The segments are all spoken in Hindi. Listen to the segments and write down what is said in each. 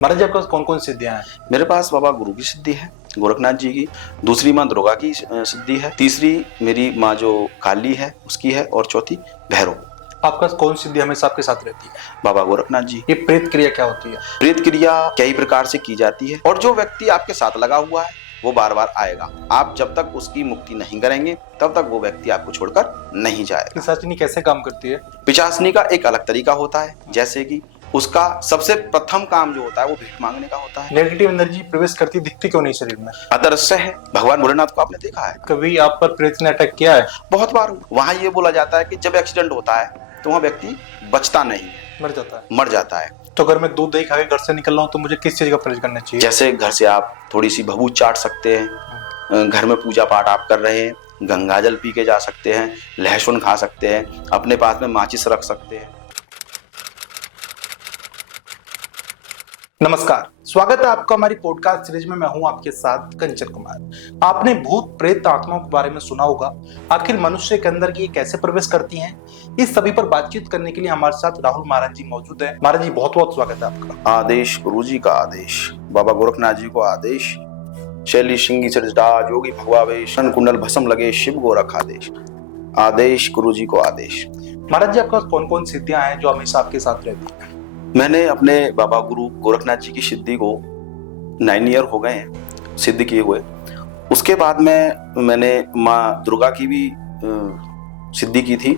महाराज जी, आपके पास कौन कौन सी सिद्धियां हैं? मेरे पास बाबा गुरु की सिद्धि है, गोरखनाथ जी की। दूसरी माँ दुर्गा की सिद्धि है। तीसरी मेरी माँ जो काली है उसकी है, और चौथी भैरव। आपके पास कौन सी सिद्धि हमेशा आपके साथ रहती है? बाबा गोरखनाथ जी। ये प्रेत क्रिया क्या होती है? प्रेत क्रिया कई प्रकार से की जाती है, और जो व्यक्ति आपके साथ लगा हुआ है वो बार बार आएगा। आप जब तक उसकी मुक्ति नहीं करेंगे तब तक वो व्यक्ति आपको छोड़कर नहीं जाएगा। पिशाचिनी कैसे काम करती है? पिशाचिनी का एक अलग तरीका होता है, जैसे कि उसका सबसे प्रथम काम जो होता है वो भीख मांगने का होता है। नेगेटिव एनर्जी प्रवेश करती दिखती क्यों नहीं शरीर में? अदृश्य है। भगवान भोलेनाथ को आपने देखा है? कभी आप पर प्रेत ने अटैक किया है? बहुत बार। वहां ये बोला जाता है कि जब एक्सीडेंट होता है तो वहां व्यक्ति बचता नहीं है, मर जाता है। है। तो अगर मैं दूध दही खा के घर से निकल रहा हूँ तो मुझे किस चीज का परहेज करना चाहिए? जैसे घर से आप थोड़ी सी भभूत चाट सकते हैं, घर में पूजा पाठ आप कर रहे हैं, गंगा जल पी के जा सकते हैं, लहसुन खा सकते हैं, अपने पास में माचिस रख सकते हैं। नमस्कार, स्वागत है आपका हमारी पॉडकास्ट सीरीज में। मैं हूं आपके साथ कंचन कुमार। आपने भूत प्रेत आत्माओं के बारे में सुना होगा। आखिर मनुष्य के अंदर ये कैसे प्रवेश करती हैं? इस सभी पर बातचीत करने के लिए हमारे साथ राहुल महाराज जी मौजूद हैं। महाराज जी, बहुत बहुत स्वागत है आपका। आदेश गुरु जी का आदेश, बाबा गोरखनाथ जी को आदेश। शैली सिंगी सरजटा योगी भगवावेश, कुंडल भस्म लगे शिव गोरख आदेश। आदेश गुरु जी को आदेश। महाराज जी, आपके पास कौन कौन सिद्धियां हैं जो हमेशा आपके साथ रहती हैं? मैंने अपने बाबा गुरु गोरखनाथ जी की सिद्धि को 9 ईयर हो गए हैं सिद्ध किए हुए। उसके बाद में मैंने माँ दुर्गा की भी सिद्धि की थी।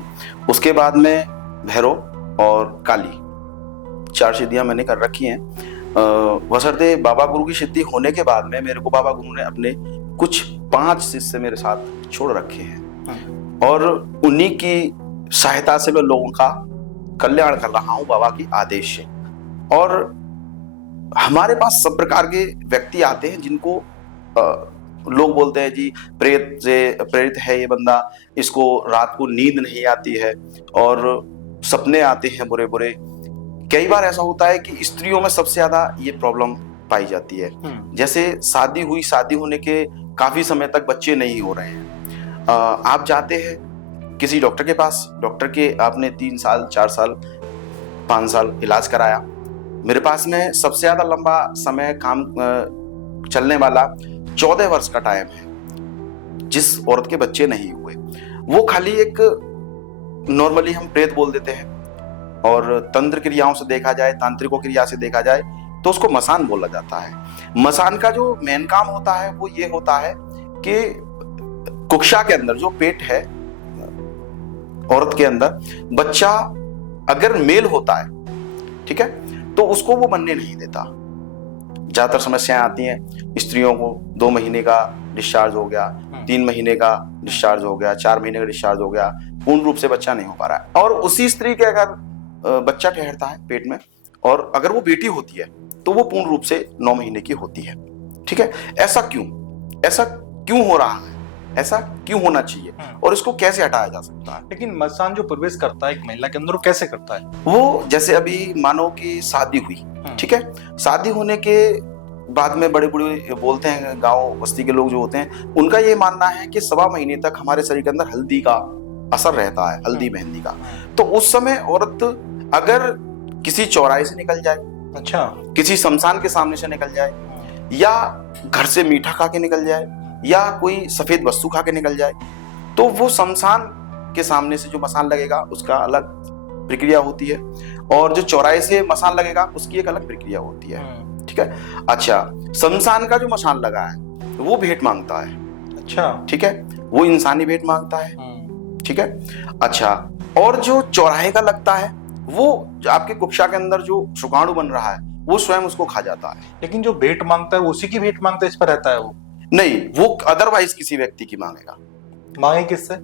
उसके बाद में भैरव और काली, 4 सिद्धियां मैंने कर रखी हैं। बशर्ते बाबा गुरु की सिद्धि होने के बाद में मेरे को बाबा गुरु ने अपने कुछ 5 शिष्य मेरे साथ छोड़ रखे हैं, और उन्हीं की सहायता से मैं लोगों का कल्याण कर रहा हूं बाबा की आदेश से। और हमारे पास सब प्रकार के व्यक्ति आते हैं जिनको लोग बोलते हैं जी प्रेत से प्रेरित है ये बंदा, इसको रात को नींद नहीं आती है और सपने आते हैं बुरे बुरे। कई बार ऐसा होता है कि स्त्रियों में सबसे ज्यादा ये प्रॉब्लम पाई जाती है। जैसे शादी होने के काफी समय तक बच्चे नहीं हो रहे हैं, आप जाते हैं किसी डॉक्टर के पास, डॉक्टर के आपने 3 साल 4 साल 5 साल इलाज कराया। मेरे पास में सबसे ज्यादा लंबा समय काम चलने वाला 14 वर्ष का टाइम है जिस औरत के बच्चे नहीं हुए। वो खाली एक नॉर्मली हम प्रेत बोल देते हैं, और तंत्र क्रियाओं से देखा जाए, तांत्रिकों क्रिया से देखा जाए तो उसको मसान बोला जाता है। मसान का जो मेन काम होता है वो ये होता है कि कुक्षा के अंदर जो पेट है औरत के अंदर, बच्चा अगर मेल होता है, ठीक है, तो उसको वो बनने नहीं देता। ज्यादातर समस्याएं आती हैं स्त्रियों को, 2 महीने का डिस्चार्ज हो गया, 3 महीने का डिस्चार्ज हो गया, 4 महीने का डिस्चार्ज हो गया, पूर्ण रूप से बच्चा नहीं हो पा रहा है। और उसी स्त्री के अगर बच्चा ठहरता है पेट में, और अगर वो बेटी होती है तो वो पूर्ण रूप से 9 महीने की होती है। ठीक है, ऐसा क्यों हो रहा है, ऐसा क्यों होना चाहिए, और इसको कैसे हटाया जा सकता है? लेकिन मसान जो प्रवेश करता है एक महिला के अंदर, वो कैसे करता है? वो जैसे अभी मानो कि शादी हुई, ठीक है, शादी होने के बाद में बड़े बड़े बोलते हैं, गांव बस्ती के लोग जो होते हैं, उनका ये मानना है कि 1.25 महीने तक हमारे शरीर के अंदर हल्दी का असर रहता है, हल्दी मेहंदी का। तो उस समय औरत अगर किसी चौराहे से निकल जाए, अच्छा, किसी शमशान के सामने से निकल जाए, या घर से मीठा खा के निकल जाए, या कोई सफेद वस्तु खा के निकल जाए, तो वो शमशान के सामने से जो मसान लगेगा उसका अलग प्रक्रिया होती है, और जो चौराहे से मसान लगेगा उसकी एक अलग प्रक्रिया होती है। ठीक है। अच्छा, शमशान का जो मसान लगा है वो भेंट मांगता है। अच्छा, ठीक है, वो इंसानी भेंट मांगता है। ठीक है। अच्छा, और जो चौराहे का लगता है वो आपके कुक्षा के अंदर जो शुक्राणु बन रहा है वो स्वयं उसको खा जाता है। लेकिन जो भेंट मांगता है उसी की भेंट मांगता है, इस पर रहता है वो नहीं, वो अदरवाइज किसी व्यक्ति की मांगेगा। मांगे किससे?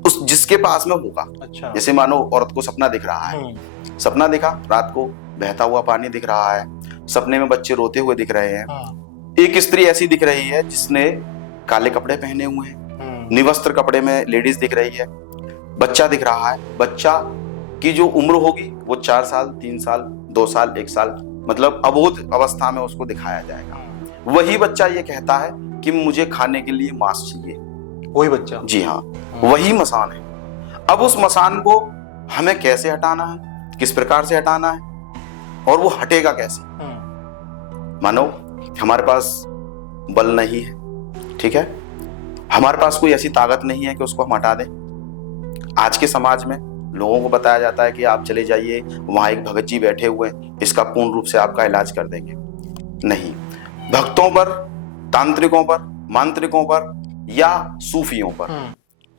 उस जिसके पास में होगा। अच्छा। जैसे मानो औरत को सपना दिख रहा है, सपना दिखा, रात को बहता हुआ पानी दिख रहा है, सपने में बच्चे रोते हुए दिख रहे हैं। एक स्त्री ऐसी दिख रही है जिसने काले कपड़े पहने हुए हैं, निवस्त्र कपड़े में लेडीज दिख रही है, बच्चा दिख रहा है। बच्चा की जो उम्र होगी वो 4 साल 3 साल 2 साल 1 साल, मतलब अबोध अवस्था में उसको दिखाया जाएगा। वही बच्चा ये कहता है कि मुझे खाने के लिए मांस चाहिए। वही बच्चा? जी हाँ, वही मसान है। अब उस मसान को हमें कैसे हटाना है, किस प्रकार से हटाना है, और वो हटेगा कैसे, मानो हमारे पास बल नहीं है, ठीक है, हमारे पास कोई ऐसी ताकत नहीं है कि उसको हम हटा दें। आज के समाज में लोगों को बताया जाता है कि आप चले जाइए, वहां एक भगत जी बैठे हुए हैं, इसका पूर्ण रूप से आपका इलाज कर देंगे। नहीं, भक्तों पर, तांत्रिकों पर, मांत्रिकों पर या सूफियों पर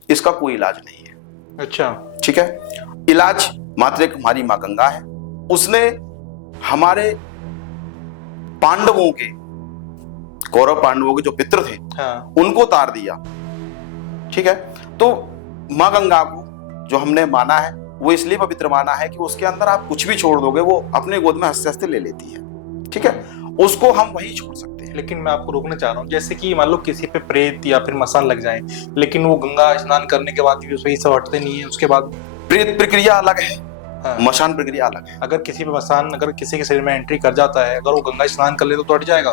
इसका कोई इलाज नहीं है। अच्छा, ठीक है। इलाज मात्र एक हमारी मां गंगा है। उसने हमारे पांडवों के, कौरव पांडवों के जो पितर थे, हाँ, उनको तार दिया। ठीक है। तो मां गंगा को जो हमने माना है वो इसलिए पवित्र माना है कि उसके अंदर आप कुछ भी छोड़ दोगे वो अपने गोद में हंसते हंसते ले लेती है। ठीक है, उसको हम वही छोड़ सकते हैं। लेकिन मैं आपको रोकना चाह रहा हूँ, जैसे कि मान लो किसी पे प्रेत या फिर मसान लग जाए, लेकिन वो गंगा स्नान करने के बाद भी सही से हटते नहीं है, उसके बाद प्रेत प्रक्रिया अलग है, हाँ, मशान प्रक्रिया अलग है। अगर किसी पे मसान अगर किसी के शरीर में एंट्री कर जाता है, अगर वो गंगा स्नान कर ले तो हट जाएगा?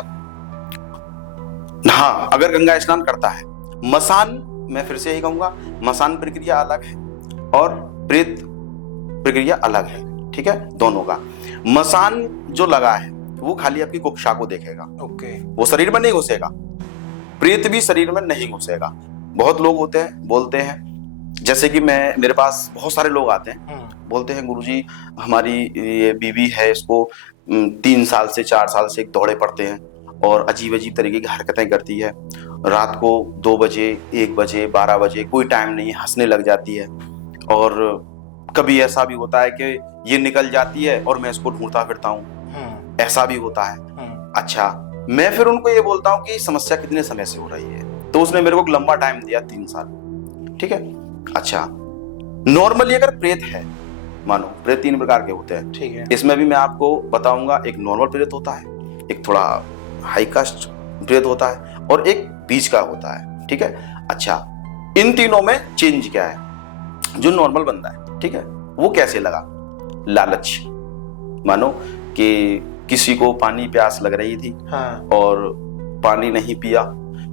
हाँ, अगर गंगा स्नान करता है। मसान, मैं फिर से यही कहूंगा, मसान प्रक्रिया अलग है और प्रेत प्रक्रिया अलग है। ठीक है, दोनों का। मसान जो लगा है वो खाली आपकी कुक्षा को देखेगा, ओके, वो शरीर में नहीं घुसेगा। प्रेत भी शरीर में नहीं घुसेगा। बहुत लोग होते हैं, बोलते हैं, जैसे कि मेरे पास बहुत सारे लोग आते हैं, बोलते हैं गुरुजी हमारी ये बीवी है, इसको 3 साल से 4 साल से दौड़े पड़ते हैं और अजीब अजीब तरीके की हरकतें करती है। रात को 2 बजे, 1 बजे, 12 बजे, कोई टाइम नहीं, हंसने लग जाती है। और कभी ऐसा भी होता है कि ये निकल जाती है और मैं इसको ढूंढता फिरता हूँ, ऐसा भी होता है। अच्छा, मैं फिर उनको ये बोलता हूँ कि समस्या कितने समय से हो रही है, तो उसने मेरे को लंबा टाइम दिया, 3 साल। ठीक है। अच्छा, नॉर्मली अगर प्रेत है, मानो प्रेत 3 प्रकार के होते हैं। ठीक है, इसमें भी मैं आपको बताऊंगा, एक नॉर्मल प्रेत होता है, एक थोड़ा हाई कास्ट प्रेत होता है और एक बीच का होता है। ठीक है। अच्छा, इन तीनों में चेंज क्या है? जो नॉर्मल बंदा है, ठीक है, वो कैसे लगा? लालच, मानो कि किसी को पानी प्यास लग रही थी, हाँ, और पानी नहीं पिया,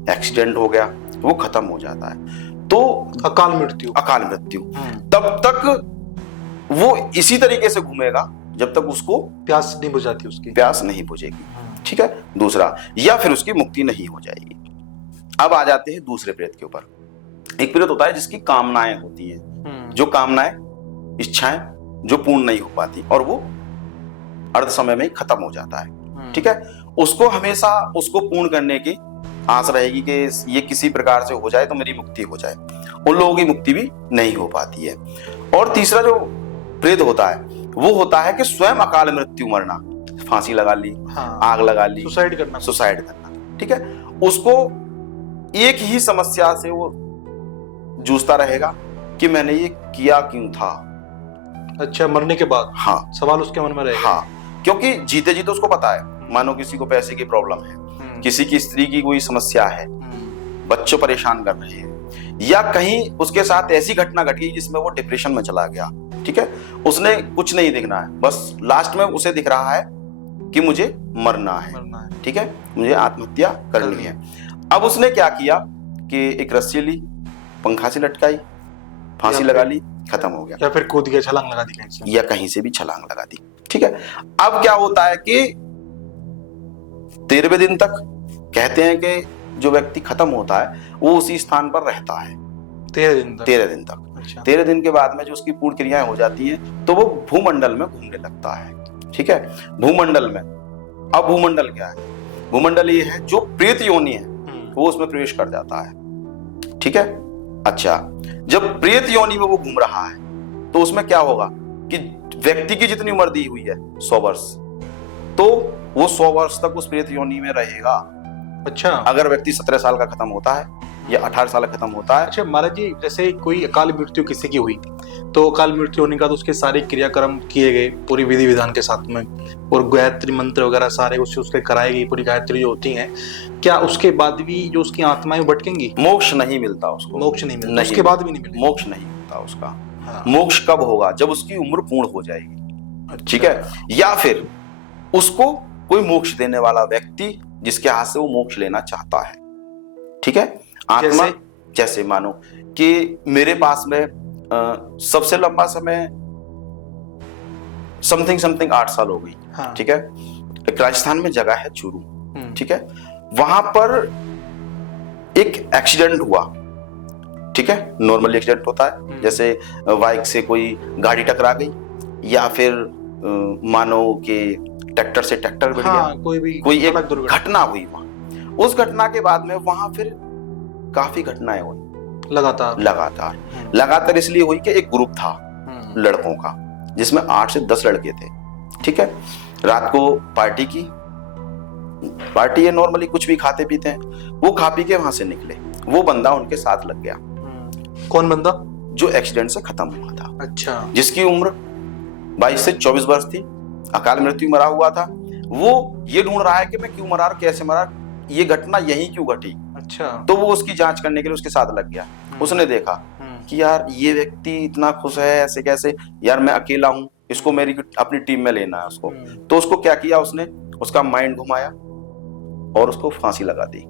एक्सीडेंट हो गया, वो खत्म हो जाता है, तो अकाल मृत्यु। अकाल मृत्यु। तब तक वो इसी तरीके से घूमेगा जब तक उसको प्यास नहीं बुझाती, उसकी प्यास नहीं बुझेगी। ठीक है, दूसरा, या फिर उसकी मुक्ति नहीं हो जाएगी। अब आ जाते हैं दूसरे प्रेत के ऊपर। एक प्रेत होता है जिसकी कामनाएं होती हैं, जो कामनाएं, इच्छाएं जो पूर्ण नहीं हो पाती, और वो अर्ध समय में ही खत्म हो जाता है। ठीक है, उसको हमेशा उसको पूर्ण करने की आस रहेगी कि ये किसी प्रकार से हो जाए तो मेरी मुक्ति हो जाए। उन लोगों की मुक्ति भी नहीं हो पाती है। और तीसरा जो प्रेत होता है वो होता है कि स्वयं अकाल मृत्यु मरना, फांसी लगा ली, हाँ, आग लगा ली, सुसाइड करना, सुसाइड करना। ठीक है, उसको एक ही समस्या से वो जूझता रहेगा कि मैंने ये किया क्यों था। अच्छा, मरने के बाद हाँ, सवाल उसके मन में रहेगा। हाँ, क्योंकि जीते जी तो उसको पता है, मानो किसी को पैसे की प्रॉब्लम है, किसी की स्त्री की कोई समस्या है, बच्चों परेशान कर रहे हैं, या कहीं उसके साथ ऐसी घटना घटी जिसमें वो डिप्रेशन में चला गया। ठीक है, उसने कुछ नहीं दिखना है, बस लास्ट में उसे दिख रहा है कि मुझे मरना है। ठीक है, मुझे आत्महत्या करनी है। अब उसने क्या किया कि एक रस्सी ली, पंखा से लटकाई, फांसी लगा ली, खत्म हो गया, या फिर कूद गया, छलांग लगा दी कहीं से, या कहीं से भी छलांग लगा दी। ठीक है, अब क्या होता है कि 13वें दिन तक कहते हैं कि जो व्यक्ति खत्म होता है वो उसी स्थान पर रहता है 13 दिन तक। 13 दिन तक। अच्छा, 13 दिन के बाद में जो उसकी पूर्ण क्रियाएं हो जाती हैं तो वो भूमंडल में घूमने लगता है। ठीक है, भूमंडल में, अब भूमंडल क्या है? भूमंडल ये है जो प्रेत योनि है वो उसमें प्रवेश कर जाता है। ठीक है। अच्छा, जब प्रेत योनि में वो घूम रहा है तो उसमें क्या होगा कि व्यक्ति की जितनी उम्र दी हुई है 100 वर्ष, तो वो 100 वर्ष तक उस प्रेत योनि में रहेगा। अच्छा, अगर व्यक्ति 17 साल का खत्म होता है या 18 साल का खत्म होता है। अच्छा महाराज जी, जैसे कोई अकाल मृत्यु किसी की हुई तो अकाल मृत्यु होने का तो उसके सारे क्रियाक्रम किए गए पूरी विधि विधान के साथ में, और गायत्री मंत्र वगैरह सारे उसके कराई गई, पूरी गायत्री जो होती है, क्या उसके बाद भी जो उसकी आत्माएं भटकेंगी? मोक्ष नहीं मिलता उसको, मोक्ष नहीं मिलता, उसके बाद भी नहीं मिलेगा? मोक्ष नहीं मिलता उसका। हाँ। मोक्ष कब होगा? जब उसकी उम्र पूर्ण हो जाएगी। अच्छा। ठीक है, या फिर उसको कोई मोक्ष देने वाला व्यक्ति जिसके हाथ से वो मोक्ष लेना चाहता है। ठीक है, आत्मा, जैसे मानो कि मेरे पास में सबसे लंबा समय समथिंग 8 साल हो गई। हाँ। ठीक है, एक राजस्थान में जगह है चूरू, ठीक है, वहां पर एक एक्सीडेंट हुआ, ठीक है, नॉर्मली एक्सीडेंट होता है, जैसे बाइक से कोई गाड़ी टकरा गई या फिर मानो कि ट्रैक्टर से ट्रैक्टर भिड़ गया, कोई एक घटना हुई वहां। उस घटना के बाद में वहां फिर काफी घटनाएं हुई लगातार इसलिए हुई कि एक ग्रुप था लड़कों का जिसमें 8 से 10 लड़के थे, ठीक है, रात को पार्टी है, नॉर्मली कुछ भी खाते पीते हैं, वो खा पी के वहां से निकले, वो बंदा उनके साथ लग गया। कौन बंदा? जो एक्सीडेंट से खत्म हुआ था। अच्छा। जिसकी उम्र 22 से 24 वर्ष थी, अकाल मृत्यु मरा हुआ था। वो ये ढूंढ रहा है कि मैं क्यों मरा, कैसे मरा, ये घटना यही क्यों घटी। अच्छा। तो वो उसकी जांच करने के लिए उसके साथ लग गया। उसने देखा कि यार ये व्यक्ति इतना खुश है, ऐसे कैसे, यार मैं अकेला हूं, इसको मेरी अपनी टीम में लेना है उसको। तो उसको क्या किया, उसने उसका माइंड घुमाया और उसको फांसी लगा दी।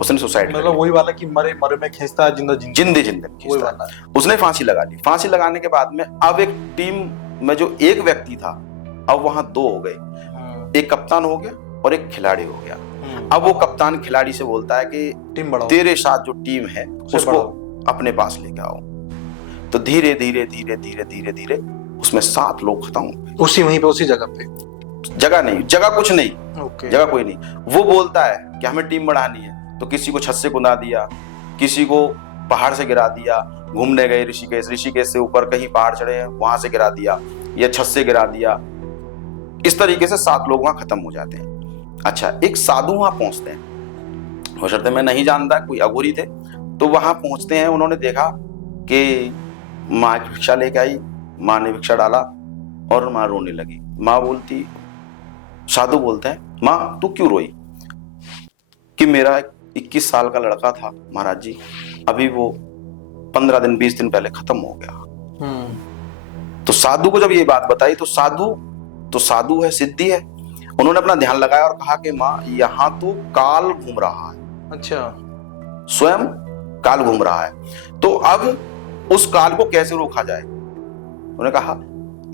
उसने सुसाइड, मतलब वही वाला कि मरे मरे में खींचता है, जिंदे खींचता। उसने फांसी लगा दी। फांसी लगाने के बाद में अब एक टीम में जो एक व्यक्ति था, अब वहां 2 हो गए, एक कप्तान हो गया और एक खिलाड़ी हो गया। अब वो कप्तान खिलाड़ी से बोलता है कि टीम बढ़ाओ, तेरे साथ जो टीम है उसको अपने पास लेके आओ। तो धीरे धीरे उसमें 7 लोग खत्म हो गए उसी वहीं पे, उसी जगह पे। जगह कुछ नहीं, जगह कोई नहीं। वो बोलता है कि हमें टीम बढ़ानी है, तो किसी को छत से कूदा दिया, किसी को पहाड़ से गिरा दिया, घूमने गए ऋषिकेश से ऊपर कहीं पहाड़ चढ़े हैं वहां से गिरा दिया, या छत से गिरा दिया। इस तरीके से 7 लोग वहां खत्म हो जाते हैं। अच्छा, एक साधु वहां पहुंचते हैं, बशर्ते मैं नहीं जानता, कोई अघोरी थे। तो वहां पहुंचते हैं, उन्होंने देखा कि माँ भिक्षा लेके आई, माँ ने भिक्षा डाला और माँ रोने लगी। माँ बोलती, साधु बोलते हैं, माँ तू क्यों रोई? कि मेरा 21 साल का लड़का था महाराज जी, अभी वो 15 दिन 20 दिन पहले खत्म हो गया। तो साधु को जब ये बात बताई, तो साधु है, सिद्धि है, उन्होंने अपना ध्यान लगाया और कहा कि माँ यहाँ तो काल घूम रहा है। अच्छा। स्वयं काल घूम रहा है, तो अब उस काल को कैसे रोका जाए? उन्होंने कहा,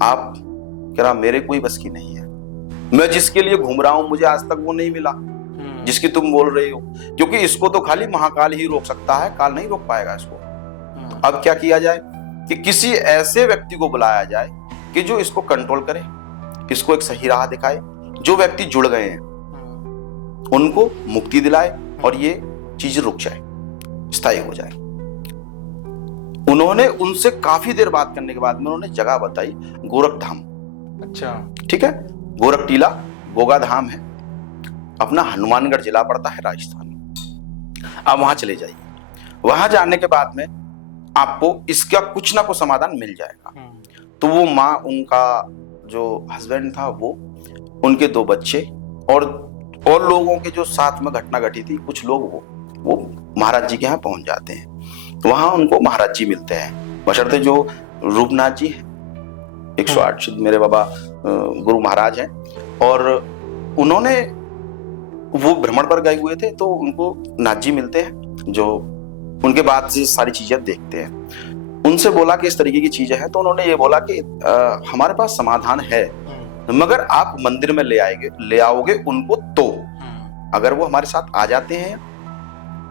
आप कह रहा मेरे कोई बस की नहीं है, मैं जिसके लिए घूम रहा हूं मुझे आज तक वो नहीं मिला जिसकी तुम बोल रही हो, क्योंकि इसको तो खाली महाकाल ही रोक सकता है, काल नहीं रोक पाएगा इसको। अब क्या किया जाए कि किसी ऐसे व्यक्ति को बुलाया जाए कि जो इसको कंट्रोल करे, इसको एक सही राह दिखाए, जो व्यक्ति जुड़ गए हैं उनको मुक्ति दिलाए और ये चीज रुक जाए, स्थायी हो जाए। उन्होंने उनसे काफी देर बात करने के बाद में उन्होंने जगह बताई, गोरखधाम। अच्छा, ठीक है, गोरख टीला गोगा धाम है, अपना हनुमानगढ़ जिला पड़ता है राजस्थान में। आप वहां चले जाइए, वहां जाने के बाद में आपको इसका कुछ ना कुछ समाधान मिल जाएगा। तो वो माँ, उनका जो हस्बैंड था, वो उनके 2 बच्चे और लोगों के जो साथ में घटना घटी थी, कुछ लोग वो महाराज जी के यहाँ पहुंच जाते हैं। वहां उनको महाराज जी मिलते हैं, बशर्ते जो रूपनाथ जी हैं 108 सिद्ध मेरे बाबा गुरु महाराज हैं, और उन्होंने वो भ्रमण पर गए हुए थे, तो उनको नाथ जी मिलते हैं जो उनके बाद से सारी चीजें देखते हैं। उनसे बोला कि इस तरीके की चीजें हैं, तो उन्होंने ये बोला कि हमारे पास समाधान है, मगर आप मंदिर में ले आओगे उनको, तो अगर वो हमारे साथ आ जाते हैं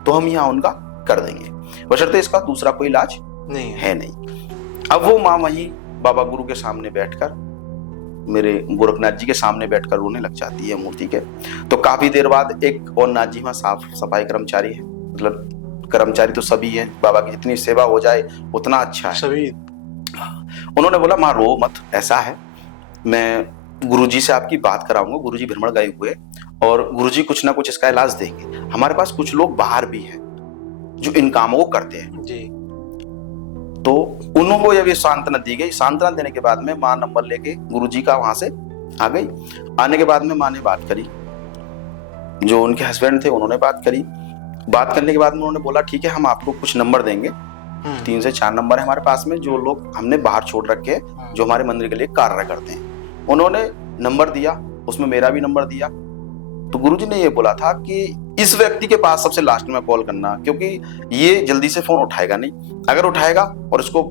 तो हम यहाँ उनका कर देंगे, बशर्ते इसका दूसरा कोई इलाज नहीं है। अब वो माँ वहीं बाबा गुरु के सामने बैठकर, मेरे गोरखनाथ जी के सामने बैठकर रोने लग जाती है मूर्ति के। तो काफी देर बाद एक और नाथ जी वहाँ साफ सफाई कर्मचारी है, मतलब कर्मचारी तो सभी है, बाबा की जितनी सेवा हो जाए उतना अच्छा है सभी। उन्होंने बोला, माँ रो मत, ऐसा है मैं गुरुजी से आपकी बात कराऊंगा, गुरुजी भ्रमण गए हुए और गुरुजी कुछ ना कुछ इसका इलाज देंगे। हमारे पास कुछ लोग बाहर भी हैं जो इन कामों को करते हैं जी। तो उन्होंने जब ये सांत्वना दी गई, सांत्वना देने के बाद में माँ नंबर लेके गुरुजी का वहां से आ गई। आने के बाद में माँ ने बात करी, जो उनके हस्बैंड थे उन्होंने बात करी। बात करने के बाद में उन्होंने बोला, ठीक है हम आपको कुछ नंबर देंगे, 3 से 4 नंबर है हमारे पास में, जो लोग हमने बाहर छोड़ रखे हैं, जो हमारे मंदिर के लिए कार्य करते हैं। उन्होंने नंबर दिया, उसमें मेरा भी नंबर दिया। तो गुरुजी ने ये बोला था कि इस व्यक्ति के पास सबसे लास्ट में कॉल करना, क्योंकि ये जल्दी से फोन उठाएगा नहीं। अगर उठाएगा और इसको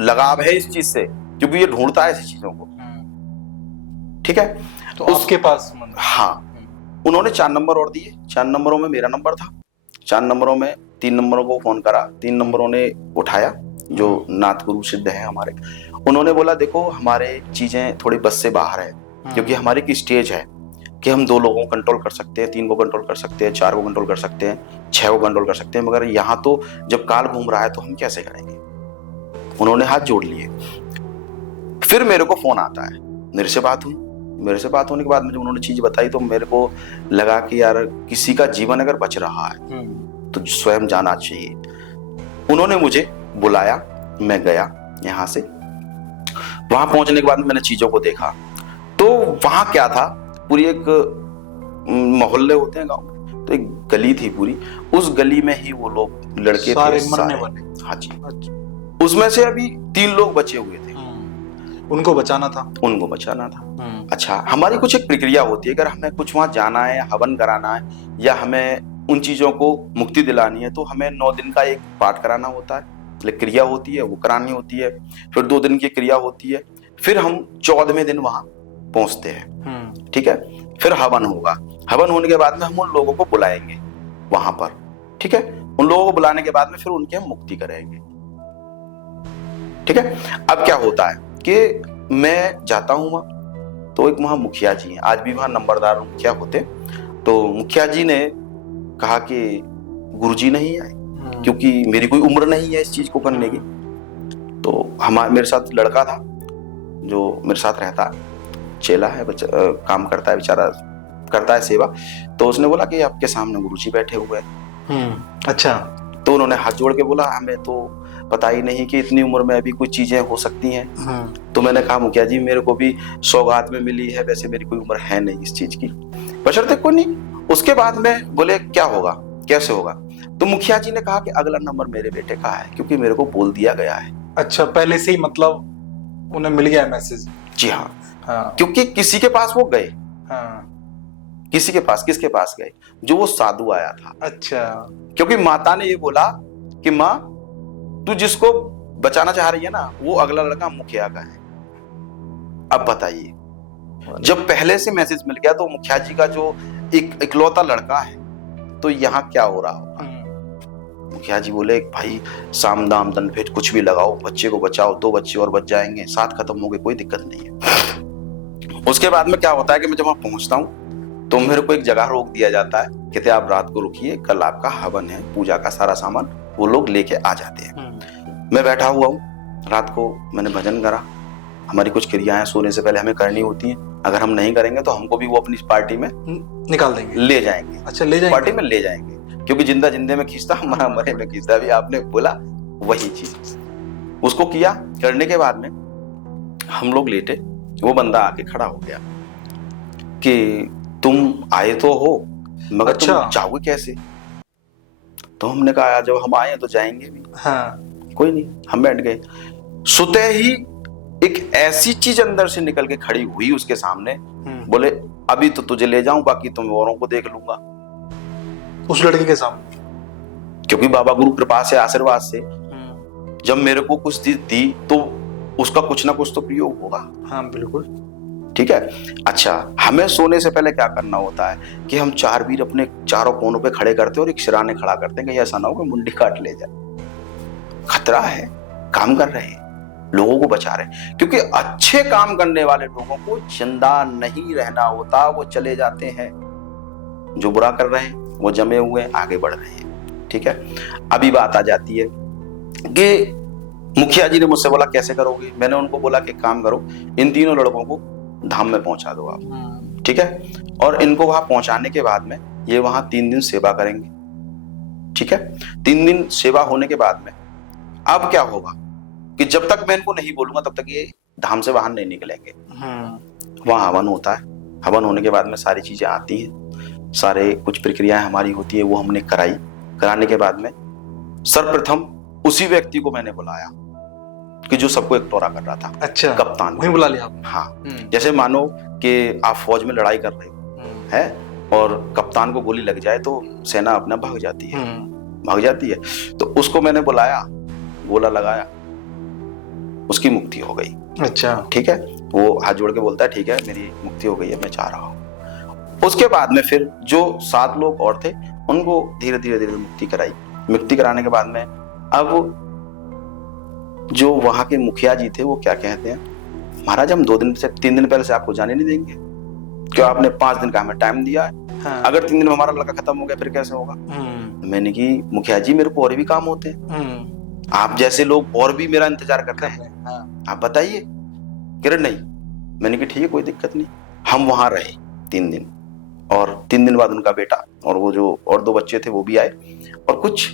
लगाव है इस चीज से, क्योंकि ये ढूंढता है ऐसी चीजों को, ठीक है। तो आपके पास हाँ, उन्होंने 4 नंबर और दिए। 4 नंबरों में मेरा नंबर था। 4 नंबरों में 3 नंबरों को फोन करा, 3 नंबरों ने उठाया, जो नाथ गुरु सिद्ध है हमारे। उन्होंने बोला देखो हमारे चीजें थोड़ी बस से बाहर है, क्योंकि हमारी एक स्टेज है कि हम 2 लोगों को कंट्रोल कर सकते हैं, 3 को कंट्रोल कर सकते हैं, 4 को कंट्रोल कर सकते हैं, 6 को कंट्रोल कर सकते हैं, मगर यहाँ तो जब काल घूम रहा है तो हम कैसे करेंगे। उन्होंने हाथ जोड़ लिए। फिर मेरे को फोन आता है, मेरे से बात हुई। मेरे से बात होने के बाद में जब उन्होंने चीज बताई तो मेरे को लगा कि यार किसी का जीवन अगर बच रहा है तो स्वयं जाना चाहिए। उन्होंने मुझे बुलाया, मैं गया यहाँ से। वहां पहुंचने के बाद मैंने चीजों को देखा तो वहां क्या था, पूरी एक मोहल्ले होते हैं गांव में, तो एक गली थी पूरी। उस गली में ही वो लोग लड़के सारे थे मरने सारे। वाले। हाँ जी। उसमें से अभी 3 लोग बचे हुए थे। उनको बचाना था। उनको बचाना था। अच्छा, हमारी कुछ एक प्रक्रिया होती है, अगर हमें कुछ वहां जाना है, हवन कराना है या हमें उन चीजों को मुक्ति दिलानी है तो हमें 9 दिन का एक पाठ कराना होता है, क्रिया होती है, वो करानी होती है। फिर 2 दिन की क्रिया होती है, फिर हम 14वें दिन वहां पहुंचते हैं। ठीक है, फिर हवन होगा। हवन होने के बाद में हम उन लोगों को बुलाएंगे वहां पर। ठीक है, उन लोगों को बुलाने के बाद में फिर उनकी हम मुक्ति करेंगे। ठीक है, अब क्या होता है कि मैं जाता हूं वहां, तो एक वहां मुखिया जी हैं, आज भी वहां नंबरदार मुखिया होते। तो मुखिया जी ने कहा कि गुरुजी नहीं आए, क्योंकि मेरी कोई उम्र नहीं है इस चीज को करने की। तो मेरे साथ लड़का था जो मेरे साथ रहता, चेला है, काम करता है बेचारा, करता है सेवा। तो उसने बोला कि आपके सामने गुरुजी बैठे हुए हैं। अच्छा। तो उन्होंने हाथ जोड़ के बोला हमें तो पता ही नहीं कि इतनी उम्र में अभी कुछ चीजें हो सकती हैं। तो मैंने कहा मुखिया जी मेरे को भी सौगात में मिली है, वैसे मेरी कोई उम्र है नहीं इस चीज की, बशर्ते कोई नहीं। उसके बाद में बोले क्या होगा, कैसे होगा। तो मुखिया जी ने कहा कि अगला नंबर मेरे बेटे का है, क्योंकि मेरे को बोल दिया गया है। अच्छा, पहले से ही मतलब उन्हें मिल गया मैसेज। जी हाँ, क्योंकि किसी के पास वो गए। किसी के पास, किसके पास गए, जो वो साधु आया था। अच्छा, क्योंकि माता ने ये बोला कि माँ तू जिसको बचाना चाह रही है ना, वो अगला लड़का मुखिया का है। अब बताइए, जब पहले से मैसेज मिल गया तो मुखिया जी का जो एक इकलौता लड़का है, तो यहाँ क्या हो रहा होगा। मुखिया जी बोले भाई साम दाम दंड भेद कुछ भी लगाओ, बच्चे को बचाओ, 2 बच्चे और बच जाएंगे, 7 खत्म हो गए, कोई दिक्कत नहीं है। उसके बाद में क्या होता है कि मैं जब वहां पहुंचता हूँ तो मेरे को एक जगह रोक दिया जाता है, कहते आप रात को रुकिए, कल आपका हवन है, पूजा का सारा सामान वो लोग लेके आ जाते हैं। मैं बैठा हुआ हूँ, रात को मैंने भजन करा। हमारी कुछ क्रियाएं सोने से पहले हमें करनी होती हैं, अगर हम नहीं करेंगे तो हमको भी वो अपनी पार्टी में निकाल देंगे, ले जाएंगे। अच्छा, ले जाएंगे, पार्टी में ले जाएंगे, क्योंकि जिंदा जिंदे में खींचता, मरा मरे में खींचता। अभी आपने बोला वही चीज उसको किया। करने के बाद में हम लोग लेटे, वो बंदा आके खड़ा हो गया कि तुम आए तो हो, मगर अच्छा, तुम जाओगे कैसे। तो हमने कहा जब हम आए तो जाएंगे भी। कोई नहीं, हम बैठ गए। सुते ही एक ऐसी चीज अंदर से निकल के खड़ी हुई उसके सामने, बोले अभी तो तुझे ले जाऊं, बाकी तुम औरों को देख लूंगा। उस लड़के के सामने, क्योंकि बाबा गुरु कृपा से, आशीर्वाद से जब मेरे को कुछ चीज दी तो उसका कुछ ना कुछ तो प्रयोग होगा। हाँ बिल्कुल, ठीक है। अच्छा, हमें सोने से पहले क्या करना होता है कि हम 4 वीर अपने चारों कोनों पे खड़े करते हैं और एक शिराने खड़ा करते हैं कि ऐसा ना हो कि मुंडी काट ले जाए। खतरा है, काम कर रहे हैं, लोगों को बचा रहे हैं, क्योंकि अच्छे काम करने वाले लोगों को जिंदा नहीं रहना होता, वो चले जाते हैं। जो बुरा कर रहे हैं वो जमे हुए आगे बढ़ रहे हैं। ठीक है, अभी बात आ जाती है कि मुखिया जी ने मुझसे बोला कैसे करोगे। मैंने उनको बोला कि काम करो, इन 3 लड़कों को धाम में पहुंचा दो आप। ठीक है, और इनको वहां पहुंचाने के बाद में ये वहां 3 दिन सेवा करेंगे। ठीक है, 3 दिन सेवा होने के बाद में अब क्या होगा कि जब तक मैं इनको नहीं बोलूंगा तब तक ये धाम से बाहर नहीं निकलेंगे। वहां हवन होता है। हवन होने के बाद में सारी चीजें आती हैं, सारे कुछ प्रक्रियाएं हमारी होती है, वो हमने कराई। कराने के बाद में सर्वप्रथम उसी व्यक्ति को मैंने बुलाया कि जो सबको एक टोरा कर रहा था। अच्छा, कप्तान वहीं बुला लिया आपने? हाँ, जैसे मानो कि आप फौज में लड़ाई कर रहे हो है और कप्तान को गोली लग जाए तो सेना अपना भाग जाती है, भाग जाती है। तो उसको मैंने बुलाया, गोला लगाया, उसकी मुक्ति हो गई। अच्छा, ठीक है। वो हाथ जोड़ के बोलता है ठीक है मेरी मुक्ति हो गई है, मैं जा रहा हूँ। उसके बाद में फिर जो 7 लोग और थे उनको धीरे धीरे धीरे मुक्ति कराई। मुक्ति कराने के बाद में अब जो वहां के मुखिया जी थे वो क्या कहते हैं, महाराज हम 3 दिन पहले से आपको जाने नहीं देंगे, क्यों आपने 5 दिन का हमें टाइम दिया है। हाँ। अगर 3 दिन में हमारा लड़का खत्म हो गया फिर कैसे होगा। मैंने कि मुखिया जी मेरे को और भी काम होते हैं, आप जैसे लोग और भी मेरा इंतजार करते हैं, आप बताइए। कह रहे नहीं। मैंने कि ठीक है कोई दिक्कत नहीं। हम वहां रहे 3 दिन और 3 दिन बाद उनका बेटा और वो जो और 2 बच्चे थे वो भी आए और कुछ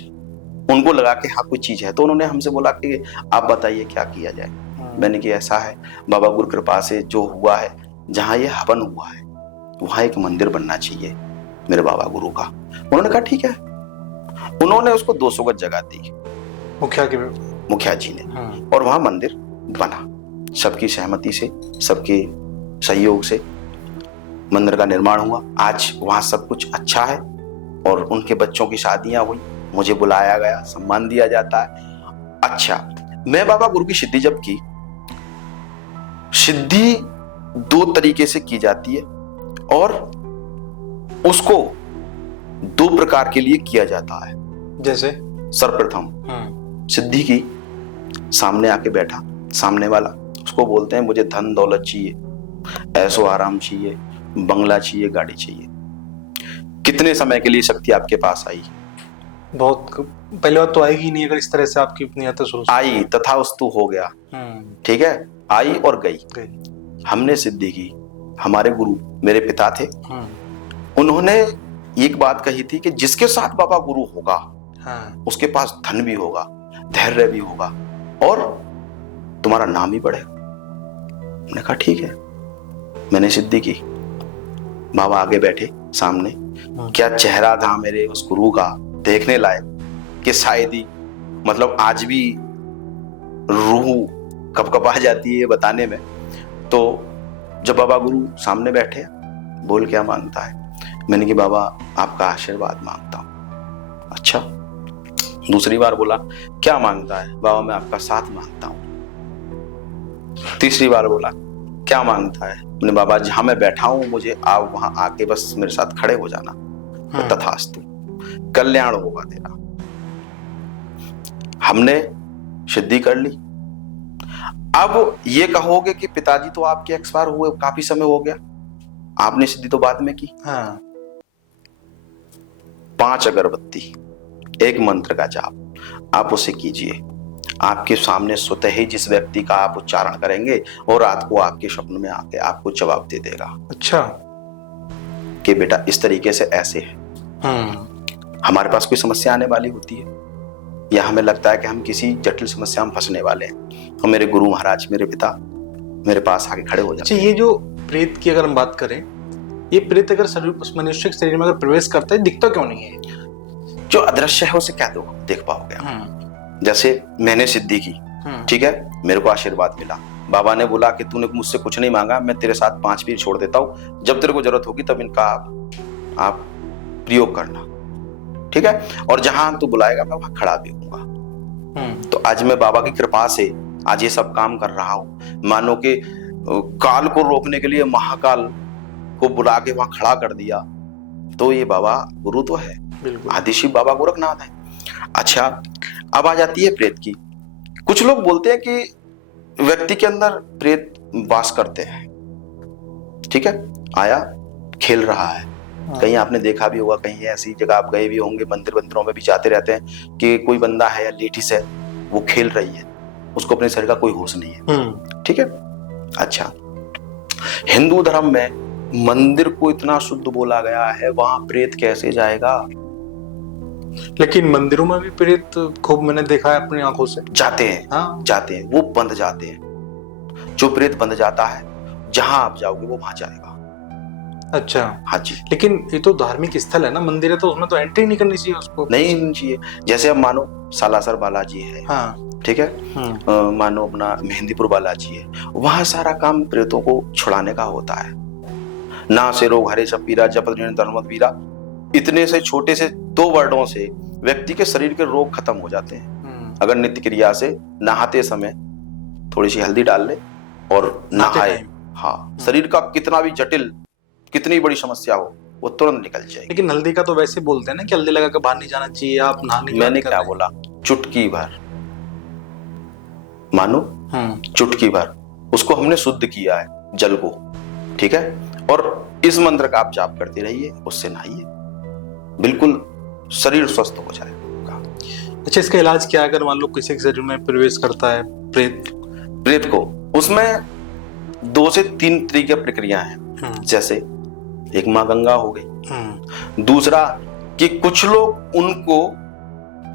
उनको लगा कि हाँ कोई चीज है, तो उन्होंने हमसे बोला कि आप बताइए क्या किया जाए। मैंने कि ऐसा है बाबा गुरु कृपा से जो हुआ है, जहाँ ये हवन हुआ है वहां एक मंदिर बनना चाहिए मेरे बाबा गुरु का। उन्होंने कहा ठीक है। उन्होंने उसको 200 गज जगह दी मुखिया जी ने, और वहां मंदिर बना सबकी सहमति से, सबके सहयोग से मंदिर का निर्माण हुआ। आज वहां सब कुछ अच्छा है और उनके बच्चों की शादियां हुई, मुझे बुलाया गया, सम्मान दिया जाता है। अच्छा, मैं बाबा गुरु की सिद्धि जब की, सिद्धि 2 तरीके से की जाती है और उसको 2 प्रकार के लिए किया जाता है। जैसे सर्वप्रथम सिद्धि की, सामने आके बैठा सामने वाला, उसको बोलते हैं मुझे धन दौलत चाहिए, ऐशो आराम चाहिए, बंगला चाहिए, गाड़ी चाहिए। कितने समय के लिए शक्ति आपके पास आई? बहुत पहले बात तो आएगी नहीं अगर इस तरह से आपकी नियत शुरू आई, तथास्तु हो गया। ठीक है, आई और गई। हमने सिद्धि की, हमारे गुरु मेरे पिता थे, उन्होंने एक बात कही थी कि जिसके साथ बाबा गुरु होगा उसके पास धन भी होगा, धैर्य भी होगा और तुम्हारा नाम ही बढ़ेगा। मैंने कहा ठीक है। मैंने सिद्धि की, बाबा आगे बैठे सामने। क्या चेहरा था मेरे उस गुरु का, देखने लायक कि शायद ही मतलब आज भी रूह कपकपा जाती है बताने में। तो जब बाबा गुरु सामने बैठे, बोल क्या मांगता है? मैंने कि बाबा आपका आशीर्वाद मांगता हूं। अच्छा। दूसरी बार बोला क्या मांगता है? बाबा मैं आपका साथ मांगता हूं। तीसरी बार बोला क्या मांगता है? मैंने बाबा जहां मैं बैठा हूं मुझे आप वहां आके बस मेरे साथ खड़े हो जाना। तो तथास्तु, कल्याण होगा तेरा। हमने सिद्धि कर ली। अब ये कहोगे कि पिताजी तो आपके एक्सपायर हुए काफी समय हो गया, आपने सिद्धि तो बाद में की। 5 अगरबत्ती, 1 मंत्र का जाप आप उसे कीजिए। आपके सामने स्वतः ही जिस व्यक्ति का आप उच्चारण करेंगे और रात को आपके स्वप्न में आके आपको जवाब दे देगा। अच्छा, कि बेटा इस तरीके से ऐसे है। हमारे पास कोई समस्या आने वाली होती है या हमें लगता है कि हम किसी जटिल समस्या में फंसने वाले हैं, तो मेरे गुरु महाराज, मेरे पिता मेरे पास आके खड़े हो जाते हैं। ये जो प्रेत की अगर हम बात करें, ये प्रेत अगर मनुष्य के शरीर में अगर प्रवेश करता है, दिखता क्यों नहीं है? जो अदृश्य है उसे क्या देख पाओगे? जैसे मैंने सिद्धि की, ठीक है, मेरे को आशीर्वाद मिला, बाबा ने बोला कि तूने मुझसे कुछ नहीं मांगा, मैं तेरे साथ 5 पीर छोड़ देता हूं, जब तेरे को जरूरत होगी तब इनका आप प्रयोग करना, ठीक है, और जहां तू बुलाएगा मैं वहां खड़ा भी हूँ। तो आज मैं बाबा की कृपा से आज ये सब काम कर रहा हूँ। मानो कि काल को रोकने के लिए महाकाल को बुला के वहां खड़ा कर दिया, तो ये बाबा गुरु तो है, आदिशिव बाबा गोरखनाथ है। अच्छा, अब आ जाती है प्रेत की। कुछ लोग बोलते हैं कि व्यक्ति के अंदर प्रेत वास करते हैं, ठीक है, आया खेल रहा है। कहीं आपने देखा भी होगा, कहीं ऐसी जगह आप गए भी होंगे, मंदिरों में भी जाते रहते हैं कि कोई बंदा है या लेडीज है, वो खेल रही है, उसको अपने शरीर का कोई होश नहीं है, ठीक है। अच्छा, हिंदू धर्म में मंदिर को इतना शुद्ध बोला गया है, वहां प्रेत कैसे जाएगा? लेकिन मंदिरों में भी प्रेत खूब मैंने देखा है अपनी आंखों से। जाते हैं, जाते हैं, वो बंध जाते हैं। जो प्रेत बंध जाता है, जहां आप जाओगे वो वहां जाएगा। अच्छा, हाँ जी। लेकिन ये तो धार्मिक स्थल है ना, मंदिर है, तो उसमें तो एंट्री नहीं करनी चाहिए उसको। नहीं चाहिए। जैसे अब मानो सालासर बालाजी है, ठीक है, मानो अपना मेहंदीपुर बालाजी है, वहां सारा काम प्रेतों को छुड़ाने का होता है। ना से रोग हरे सब पीरा, जप धर्मत वीरा, इतने से छोटे से 2 वर्डों से व्यक्ति के शरीर के रोग खत्म हो जाते हैं। अगर नित्य क्रिया से नहाते समय थोड़ी सी हल्दी डाल ले, और नहाते नहाए, टाइम। हाँ, शरीर का कितना भी जटिल, कितनी बड़ी समस्या हो, वो तुरंत निकल जाएगी। लेकिन हल्दी का तो वैसे बोलते हैं ना कि हल्दी लगा के बाहर नहीं जाना चाहिए, आप नहाने की मैंने बात कर क्या रहे बोला, चुटकी भर, मानो हैं। चुटकी भर, उसको हमने शुद्ध किया है जल को, ठीक है, और इस मंत्र का आप जाप करते रहिए, उससे नहाइए, बिल्कुल शरीर स्वस्थ हो जाएगा। अच्छा, इसका इलाज क्या है अगर मान लो किसी के शरीर में प्रवेश करता है प्रेत? प्रेत को, उसमें 2 से 3 तरीके की प्रक्रिया हैं। जैसे एक माँ गंगा हो गई, दूसरा कि कुछ लोग उनको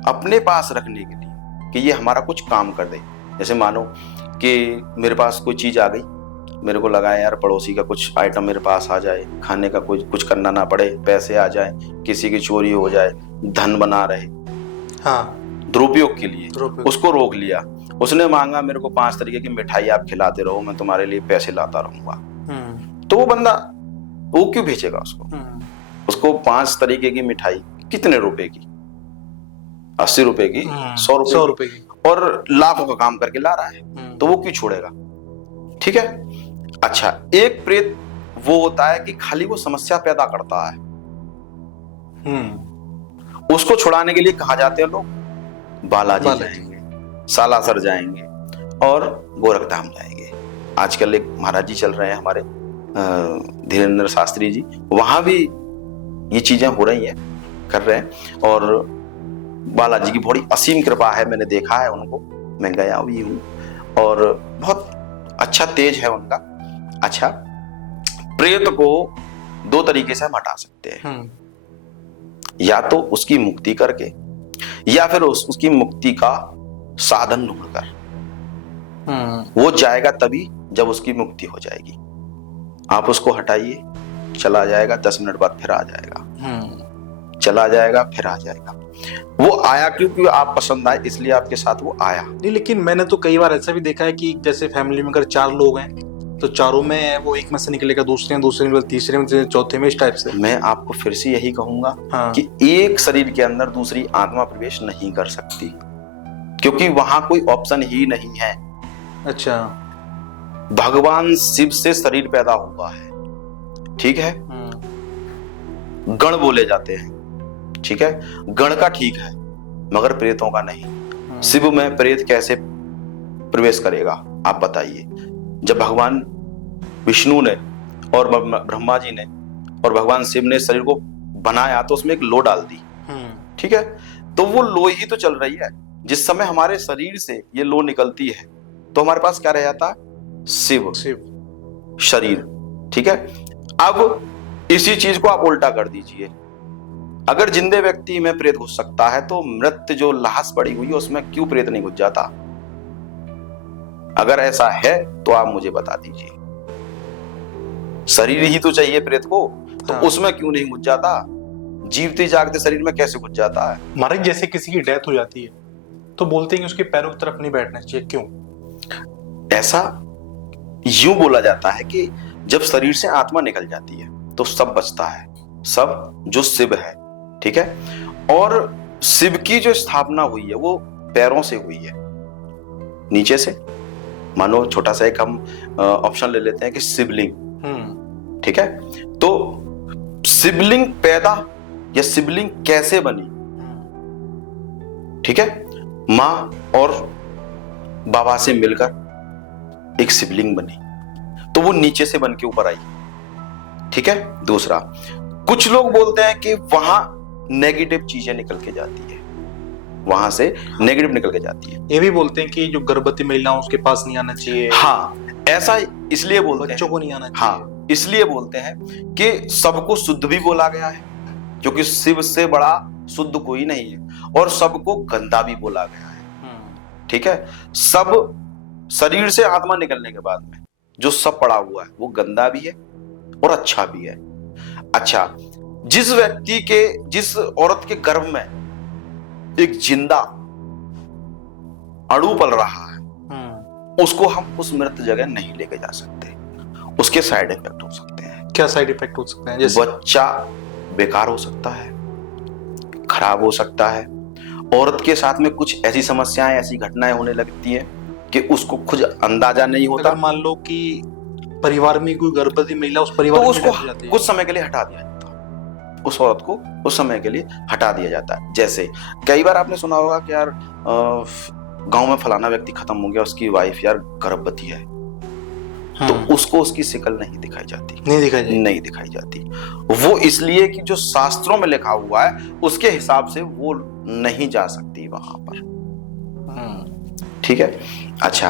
अपने पास रखने के लिए कि ये हमारा कुछ काम कर दे। जैसे मानो कि मेरे पास कोई चीज आ गई, मेरे को लगा यार पड़ोसी का कुछ आइटम मेरे पास आ जाए, खाने का कुछ करना ना पड़े, पैसे आ जाए, किसी की चोरी हो जाए, धन बना रहे, हाँ, दुरुपयोग के लिए उसको रोक लिया। उसने मांगा मेरे को 5 तरीके की मिठाई आप खिलाते रहो, मैं तुम्हारे लिए पैसे लाता रहूंगा। तो वो बंदा वो क्यों भेजेगा उसको? उसको 5 तरीके की मिठाई कितने रुपए की, 80 रुपए की, 100 रुपए की, और लाखों का काम करके ला रहा है, तो वो क्यों छोड़ेगा? ठीक है। अच्छा, एक प्रेत वो होता है कि खाली वो समस्या पैदा करता है। उसको छुड़ाने के लिए कहाँ जाते हैं लोग? बालाजी जाएंगे, सालासर जाएंगे और गोरखधाम जाएंगे। आजकल एक महाराज जी चल रहे हैं हमारे, धीरेन्द्र शास्त्री जी, वहां भी ये चीजें हो रही हैं, कर रहे हैं, और बालाजी की बड़ी असीम कृपा है, मैंने देखा है उनको, मैं गया भी हूँ, और बहुत अच्छा तेज है उनका। अच्छा, प्रेत को 2 तरीके से हम हटा सकते हैं, या तो उसकी मुक्ति करके, या फिर उसकी मुक्ति का साधन ढूंढकर। वो जाएगा तभी जब उसकी मुक्ति हो जाएगी। आप उसको हटाइए, चला जाएगा, 10 मिनट बाद फिर आ जाएगा, चला जाएगा, फिर आ जाएगा। वो आया क्योंकि आप पसंद आए, इसलिए आपके साथ वो आया नहीं। लेकिन मैंने तो कई बार ऐसा भी देखा है कि जैसे फैमिली में अगर 4 लोग हैं तो चारों में वो एक में से निकलेगा, दूसरे में, तीसरे में, चौथे में, इस टाइप से। मैं आपको फिर से यही कहूंगा कि एक शरीर के अंदर दूसरी आत्मा प्रवेश नहीं कर सकती, क्योंकि वहां कोई ऑप्शन ही नहीं है। अच्छा, भगवान शिव से शरीर पैदा हुआ है, ठीक है, गण बोले जाते हैं, ठीक है, गण का ठीक है, मगर प्रेतों का नहीं। शिव में प्रेत कैसे प्रवेश करेगा आप बताइए? जब भगवान विष्णु ने और ब्रह्मा जी ने और भगवान शिव ने शरीर को बनाया तो उसमें एक लो डाल दी, ठीक है, तो वो लो ही तो चल रही है। जिस समय हमारे शरीर से ये लो निकलती है तो हमारे पास क्या रह जाता? शिव शरीर, ठीक है। अब इसी चीज को आप उल्टा कर दीजिए, अगर जिंदे व्यक्ति में प्रेत घुस सकता है तो मृत जो लाश पड़ी हुई है उसमें क्यों प्रेत नहीं घुस जाता? अगर ऐसा है तो आप मुझे बता दीजिए। शरीर ही तो चाहिए प्रेत को, तो उसमें क्यों नहीं घुस जाता? जीवते जागते शरीर में कैसे घुस जाता है? महाराज, जैसे किसी की डेथ हो जाती है तो बोलते हैं कि उसके पैरों की तरफ नहीं बैठना चाहिए, क्यों? ऐसा यूं बोला जाता है कि जब शरीर से आत्मा निकल जाती है तो सब बचता है, सब जो शिव है, ठीक है, और शिव की जो स्थापना हुई है वो पैरों से हुई है, नीचे से। मानो छोटा सा एक हम ऑप्शन ले लेते हैं कि शिवलिंग, ठीक है, तो शिवलिंग पैदा या शिवलिंग कैसे बनी? ठीक है, मां और बाबा से मिलकर एक शिवलिंग बनी, तो वो नीचे से बन के ऊपर आई, ठीक है। दूसरा, कुछ लोग बोलते हैं कि वहां नेगेटिव चीजें निकल के जाती है, वहां से नेगेटिव निकल के जाती है। ये भी बोलते हैं कि जो गर्भवती महिला उसके पास नहीं आना चाहिए। हाँ, ऐसा इसलिए बोलते हैं, बच्चों को नहीं आना चाहिए। हाँ, इसलिए बोलते हैं कि सबको शुद्ध भी बोला गया है, क्योंकि शिव से बड़ा शुद्ध कोई नहीं है, और सबको गंदा भी बोला गया है, ठीक है। सब शरीर से आत्मा निकलने के बाद में जो सब पड़ा हुआ है वो गंदा भी है और अच्छा भी है। अच्छा, जिस व्यक्ति के, जिस औरत के गर्भ में एक जिंदा अणु पल रहा है, उसको हम उस मृत जगह नहीं लेके जा सकते, उसके साइड इफेक्ट हो सकते हैं। क्या साइड इफेक्ट हो सकते हैं? जैसे बच्चा बेकार हो सकता है, खराब हो सकता है, औरत के साथ में कुछ ऐसी समस्याएं, ऐसी घटनाएं होने लगती हैं कि उसको खुद अंदाजा नहीं होता, अगर मान लो कि परिवार में कोई गर्भवती महिला उस परिवार तो में उसको रह जाती है, कुछ समय के लिए हटा दिया जाता है, उस औरत को उस समय के लिए हटा दिया जाता है। जैसे कई बार आपने सुना होगा कि यार गांव में फलाना व्यक्ति खत्म हो गया, उसकी वाइफ यार गर्भवती है, तो उसको उसकी शिकल नहीं दिखाई जाती, नहीं दिखाई जाती। वो इसलिए कि जो शास्त्रों में लिखा हुआ है उसके हिसाब से वो नहीं जा सकती वहां पर। ठीक है। अच्छा,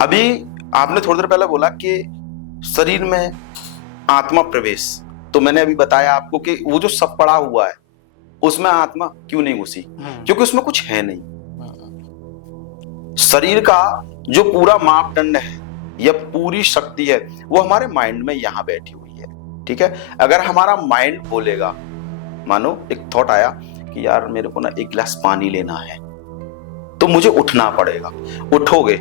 अभी आपने थोड़ी देर पहले बोला कि शरीर में आत्मा प्रवेश, तो मैंने अभी बताया आपको कि वो जो सब पड़ा हुआ है उसमें आत्मा क्यों नहीं घुसी, क्योंकि उसमें कुछ है नहीं। शरीर का जो पूरा मापदंड है या पूरी शक्ति है वो हमारे माइंड में यहां बैठी हुई है। ठीक है। अगर हमारा माइंड बोलेगा, मानो एक थॉट आया कि यार मेरे को ना एक गिलास पानी लेना है, तो मुझे उठना पड़ेगा, उठोगे,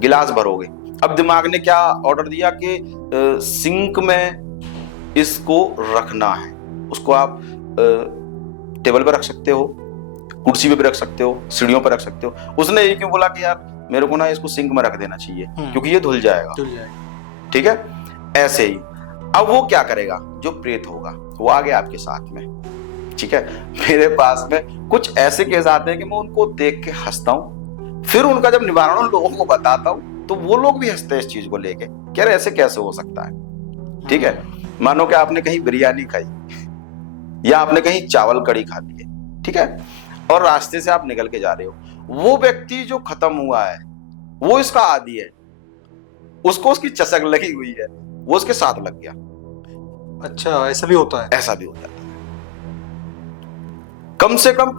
गिलास भरोगे। अब दिमाग ने क्या ऑर्डर दिया कि सिंक में इसको रखना है, उसको आप टेबल पर रख सकते हो, कुर्सी पे भी रख सकते हो, सीढ़ियों पर रख सकते हो। उसने ये क्यों बोला कि यार मेरे को ना इसको सिंक में रख देना चाहिए क्योंकि ये धुल जाएगा। ठीक है। ऐसे ही अब वो क्या करेगा, जो प्रेत होगा वो आ गया आपके साथ में। ठीक है। मेरे पास में कुछ ऐसे केस आते हैं कि मैं उनको देख के हंसता हूं, फिर उनका जब निवारण उन लोगों को बताता हूं तो वो लोग भी हंसते हैं इस चीज को लेके, कह रहे ऐसे कैसे हो सकता है। ठीक है। मानो कि आपने कहीं बिरयानी खाई या आपने कहीं चावल कड़ी खा लिए, ठीक है, और रास्ते से आप निकल के जा रहे हो, वो व्यक्ति जो खत्म हुआ है वो इसका आदी है, उसको उसकी चसक लगी हुई है, वो उसके साथ लग गया। अच्छा, ऐसा भी होता है? ऐसा भी हो जाता है। कम से कम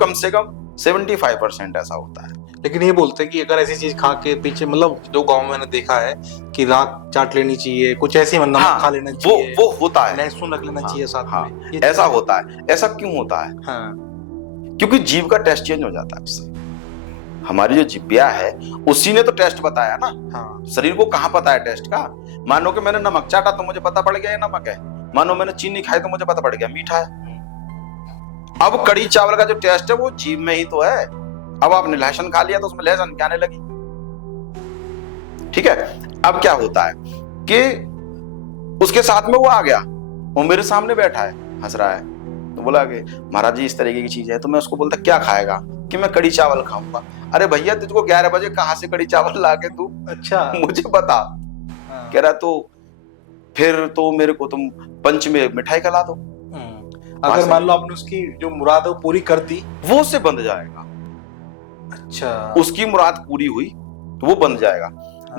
75% ऐसा होता है। लेकिन ये बोलते हैं कि अगर ऐसी चीज खा के पीछे, मतलब जो गांव में मैंने देखा है कि राख चाट लेनी चाहिए, कुछ ऐसी नमक खा लेना चाहिए, वो होता है, लहसुन रख लेना चाहिए साथ में, ऐसा होता है। ऐसा क्यों होता है? क्योंकि जीव का टेस्ट चेंज हो जाता है उससे। हमारी जो जिब्या है उसी ने तो टेस्ट बताया ना। शरीर को कहाँ पता है टेस्ट का। मानो कि मैंने नमक चाटा तो मुझे पता पड़ गया ये नमक है, मानो मैंने चीनी खाई तो मुझे पता पड़ गया मीठा है। अब कड़ी चावल का जो टेस्ट है वो जीभ में ही तो है। अब आपने लहसुन खा लिया तो उसमें लहसुन क्या आने लगी। ठीक है। अब क्या होता है कि उसके साथ में वो आ गया, वो मेरे सामने बैठा है, हंस रहा है, तो बोला कि महाराज जी इस तरीके की चीज है। तो मैं उसको बोलता क्या खाएगा, कि मैं कड़ी चावल खाऊंगा। अरे भैया तुझको 11 बजे कहां से कड़ी चावल ला के तू, अच्छा मुझे बता। कह रहा तो फिर तो मेरे को तुम पंच में मिठाई खिला दो। अगर मान लो आपने उसकी जो मुराद है वो पूरी कर दी, वो उससे बंध जाएगा। अच्छा, उसकी मुराद पूरी हुई तो वो बंध जाएगा।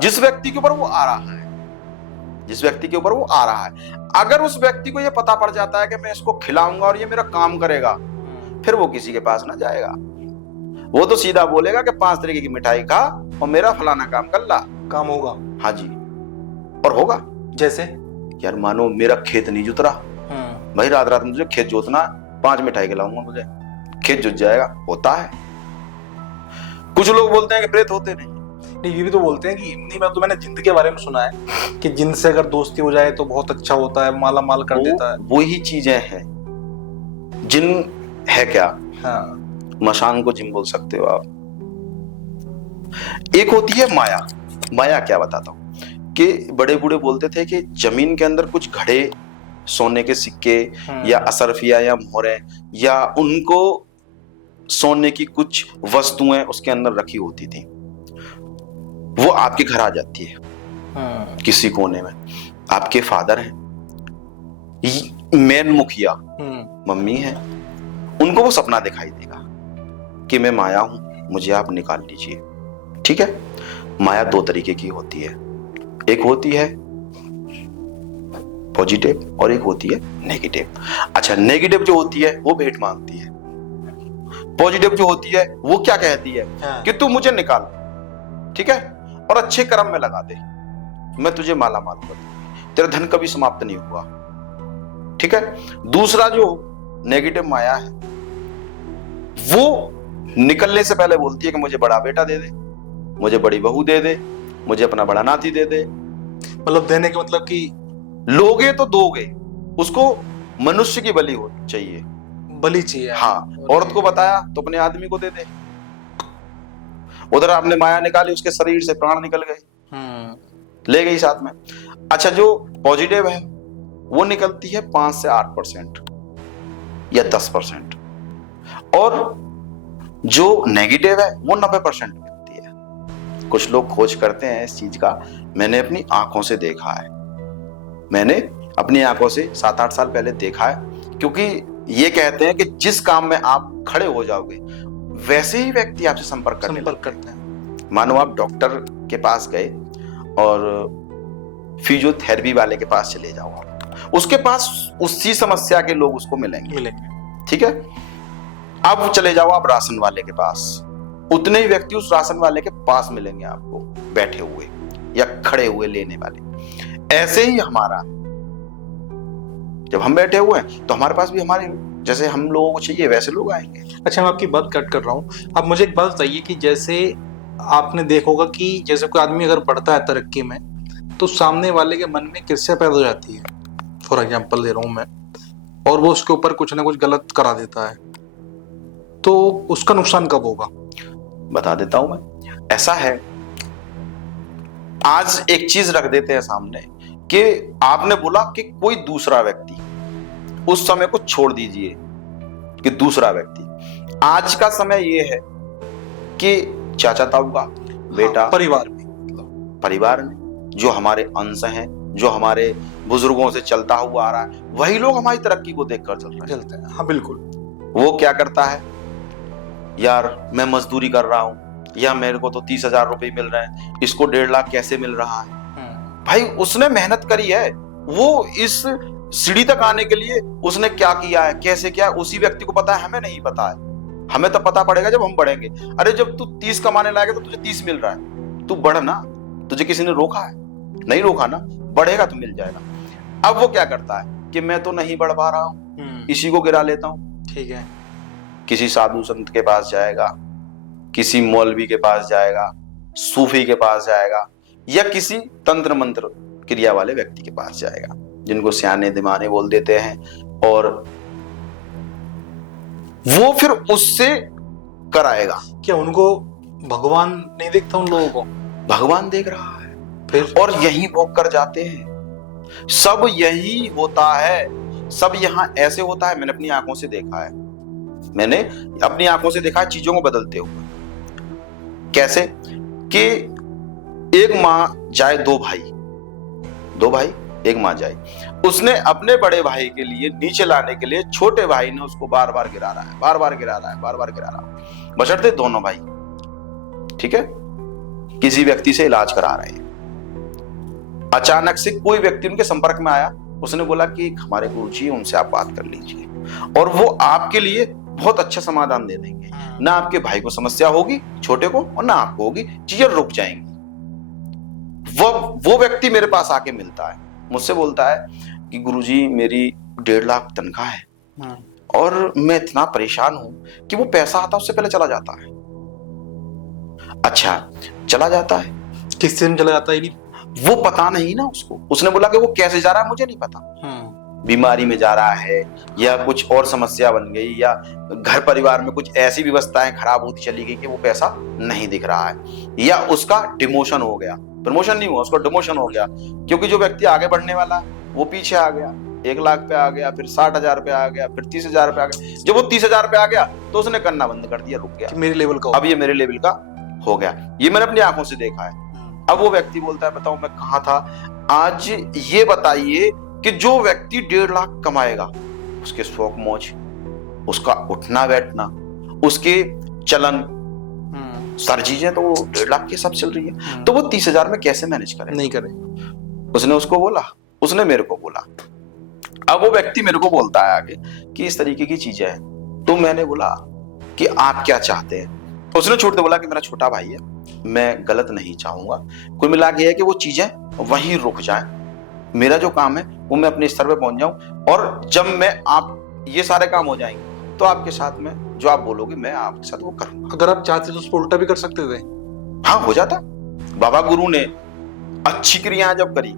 जिस व्यक्ति के ऊपर वो आ रहा है, जिस व्यक्ति के ऊपर वो आ रहा है, अगर उस व्यक्ति को ये पता पड़ जाता है कि मैं इसको खिलाऊंगा और ये मेरा काम करेगा, फिर वो किसी के पास ना जाएगा। वो तो सीधा बोलेगा कि 5 तरीके की मिठाई खा और मेरा फलाना काम कर ला, काम होगा। हाँ जी, और होगा। जैसे यार मानो मेरा खेत नहीं जुत रहा, भाई रात रात मुझे खेत जोतना, 5 मिठाई खिलाऊंगा मुझे, खेत जुत जाएगा। होता है। कुछ लोग बोलते हैं कि प्रेत होते नहीं, ये भी तो बोलते हैं कि नहीं, मैं तो मैंने जिंद के बारे में सुना है कि जिन से अगर दोस्ती हो जाए तो बहुत अच्छा होता है, माला माल कर देता है। वही चीजें हैं। जिन है क्या? मशान को जिन बोल सकते हो आप। एक होती है माया। माया क्या बताता हूं कि बड़े बूढ़े बोलते थे कि जमीन के अंदर कुछ घड़े, सोने के सिक्के या असरफिया या मोहरें या उनको सोने की कुछ वस्तुएं उसके अंदर रखी होती थी, वो आपके घर आ जाती है किसी कोने में। आपके फादर हैं, मेन मुखिया मम्मी है, उनको वो सपना दिखाई देगा कि मैं माया हूं, मुझे आप निकाल लीजिए। ठीक है। माया 2 तरीके की होती है, एक होती है पॉजिटिव और एक होती है नेगेटिव। अच्छा, नेगेटिव जो होती है वो भेंट मांगती है, पॉजिटिव जो होती है वो क्या कहती है कि तू मुझे निकाल, ठीक है, और अच्छे कर्म में लगा दे, मैं तुझे माला माल कर दूंगी, तेरा धन कभी समाप्त नहीं हुआ। ठीक है। दूसरा जो नेगेटिव माया है वो निकलने से पहले बोलती है कि मुझे बड़ा बेटा दे दे, मुझे बड़ी बहू दे दे, मुझे अपना बड़ा नाती दे दे। मतलब देने के मतलब कि लोगे तो दोगे, उसको मनुष्य की बलि हो चाहिए, बलि चाहिए। हाँ, औरत को बताया तो अपने आदमी को दे दे। उधर आपने माया निकाली, उसके शरीर से प्राण निकल गए, ले गई साथ में। अच्छा, जो पॉजिटिव है वो निकलती है 5 से 8% या 10%, और जो नेगेटिव है वो 90% मिलती है। कुछ लोग खोज करते हैं इस चीज का, मैंने अपनी आंखों से देखा है, मैंने अपनी आंखों से 7-8 साल पहले देखा है, क्योंकि ये कहते हैं कि जिस काम में आप खड़े हो जाओगे वैसे ही व्यक्ति आपसे संपर्क करते हैं। मानो आप डॉक्टर के पास गए और फिजियोथेरेपी वाले के पास चले जाओ, उसके पास उसी समस्या के लोग उसको मिलेंगे। ठीक है, अब चले जाओ आप राशन वाले के पास, उतने ही व्यक्ति उस राशन वाले के पास मिलेंगे आपको, बैठे हुए या खड़े हुए लेने वाले। ऐसे ही हमारा, जब हम बैठे हुए हैं तो हमारे पास भी हमारे जैसे हम लोगों को चाहिए वैसे लोग आएंगे। अच्छा, मैं आपकी बात कट कर रहा हूँ। अब मुझे एक बात बताइए कि जैसे आपने देखा होगा कि जैसे कोई आदमी अगर बढ़ता है तरक्की में, तो सामने वाले के मन में ईर्ष्या पैदा हो जाती है, फॉर एग्जाम्पल दे रहा हूँ मैं, और वो उसके ऊपर कुछ ना कुछ गलत करा देता है, तो उसका नुकसान कब होगा? बता देता हूं मैं। ऐसा है, आज एक चीज रख देते हैं सामने कि आपने बोला कि कोई दूसरा व्यक्ति, उस समय को छोड़ दीजिए कि दूसरा व्यक्ति, आज का समय ये है कि चाचा ताऊ का बेटा, परिवार में जो हमारे अंश हैं, जो हमारे बुजुर्गों से चलता हुआ आ रहा है, वही लोग हमारी तरक्की को देखकर चलते हैं। हाँ बिल्कुल। वो क्या करता है, यार मैं मजदूरी कर रहा हूं, या मेरे को तो 30,000 रुपए मिल रहे हैं, इसको 1.5 लाख कैसे मिल रहा है? भाई उसने मेहनत करी है, वो इस सीढ़ी तक आने के लिए उसने क्या किया है, कैसे किया, उसी व्यक्ति को पता है, हमें नहीं पता है। हमें तो पता पड़ेगा जब हम बढ़ेंगे। अरे जब तू 30 कमाने लायक तो तुझे 30 मिल रहा है, तू बढ़ ना, तुझे किसी ने रोका है? नहीं रोका ना, बढ़ेगा तो मिल जाएगा। अब वो क्या करता है कि मैं तो नहीं बढ़ पा रहा हूं, इसी को गिरा लेता हूं। ठीक है, किसी साधु संत के पास जाएगा, किसी मौलवी के पास जाएगा, सूफी के पास जाएगा, या किसी तंत्र मंत्र क्रिया वाले व्यक्ति के पास जाएगा, जिनको सियाने दिमाने बोल देते हैं, और वो फिर उससे कराएगा। क्या उनको भगवान नहीं देखता? उन लोगों को भगवान देख रहा है फिर, और यही भोग कर जाते हैं। सब यही होता है, सब यहां ऐसे होता है। मैंने अपनी आंखों से देखा है, मैंने अपनी आंखों से देखा है चीजों को बदलते हुए। कैसे कि एक माँ जाए, दो भाई एक माँ जाए, उसने अपने बड़े भाई के लिए नीचे लाने के लिए छोटे भाई ने उसको बार बार गिरा रहा है, बशर्ते दोनों भाई, ठीक है, किसी व्यक्ति से इलाज करा रहे हैं। अचानक से कोई व्यक्ति उनके संपर्क में आया, उसने बोला कि हमारे गुरुजी, उनसे आप बात कर लीजिए, और वो आपके लिए बहुत अच्छा समाधान दे देंगे। ना आपके भाई को समस्या होगी छोटे को, और ना आपको होगी, चीजें रुक जाएंगी। वो व्यक्ति मेरे पास आके मिलता है, मुझसे बोलता है कि गुरुजी मेरी 1.5 लाख तनख्वाह है, और मैं इतना परेशान हूं कि वो पैसा आता उससे पहले चला जाता है। अच्छा, चला जाता है, किस दिन चला जाता है? वो पता नहीं ना उसको। उसने बोला कि वो कैसे जा रहा है मुझे नहीं पता, बीमारी में जा रहा है, या कुछ और समस्या बन गई, या घर परिवार में कुछ ऐसी व्यवस्थाएं खराब होती चली गई कि वो पैसा नहीं दिख रहा है, या उसका डिमोशन हो गया, प्रमोशन नहीं हुआ, उसका डिमोशन हो गया, क्योंकि जो व्यक्ति आगे बढ़ने वाला वो पीछे आ गया, 1 लाख पे आ गया, फिर 60,000 पे आ गया, फिर 30,000 पे आ गया। जब वो 30,000 पे आ गया तो उसने करना बंद कर दिया, रुक गया, मेरे लेवल का, अब ये मेरे लेवल का हो गया। ये मैंने अपनी आंखों से देखा है। अब वो व्यक्ति बोलता है, बताओ मैं कहां था आज, ये बताइए कि जो व्यक्ति 1.5 लाख कमाएगा, उसके शौक मौज, उसका उठना बैठना, उसके चलन, सारी चीजें तो 1.5 लाख के हिसाब चल रही है, तो वो 30,000 में कैसे मैनेज करे? नहीं करे। उसने उसको बोला, उसने मेरे को बोला। अब वो व्यक्ति मेरे को बोलता है आगे कि इस तरीके की चीजें हैं। तो मैंने बोला कि आप क्या चाहते हैं? उसने छोड़ दे, बोला कि मेरा छोटा भाई है, मैं गलत नहीं चाहूंगा, कुल मिला के है कि वो चीजें वहीं रुक जाएं, मेरा जो काम है वो मैं अपने स्तर पे पहुंच जाऊं, और जब मैं आप ये सारे काम हो जाएंगे तो आपके साथ में जो आप बोलोगे मैं आपके साथ वो करूंगा। अगर आप चाहते तो उसको उल्टा भी कर सकते थे। हाँ, हो जाता। बाबा गुरु ने अच्छी क्रियाएं जब करी,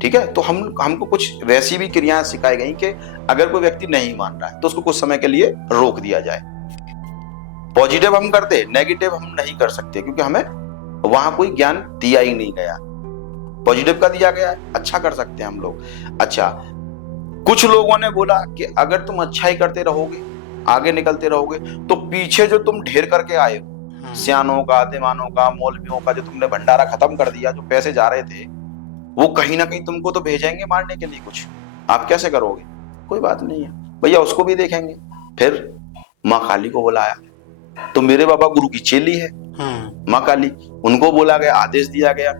ठीक है, तो हमको कुछ वैसी भी क्रियाएं सिखाई गई कि अगर कोई व्यक्ति नहीं मान रहा है तो उसको कुछ समय के लिए रोक दिया जाए, पॉजिटिव हम करते, नेगेटिव हम नहीं कर सकते, क्योंकि हमें वहां कोई ज्ञान दिया ही नहीं गया। पॉजिटिव का दिया गया है, अच्छा कर सकते हैं हम लोग। अच्छा, कुछ लोगों ने बोला कि अगर तुम अच्छा ही करते रहोगे, आगे निकलते रहोगे, तो पीछे जो तुम ढेर करके आए हो, सियानों का, दीवानों का, मौलवियों का, जो तुमने भंडारा खत्म कर दिया, जो पैसे जा रहे थे, वो कहीं ना कहीं तुमको तो भेजेंगे मारने के लिए कुछ। आप कैसे करोगे? कोई बात नहीं है भैया, उसको भी देखेंगे। फिर माँ काली को बुलाया, तो मेरे बाबा गुरु की चेली है माँ काली, उनको बोला गया, आदेश दिया गया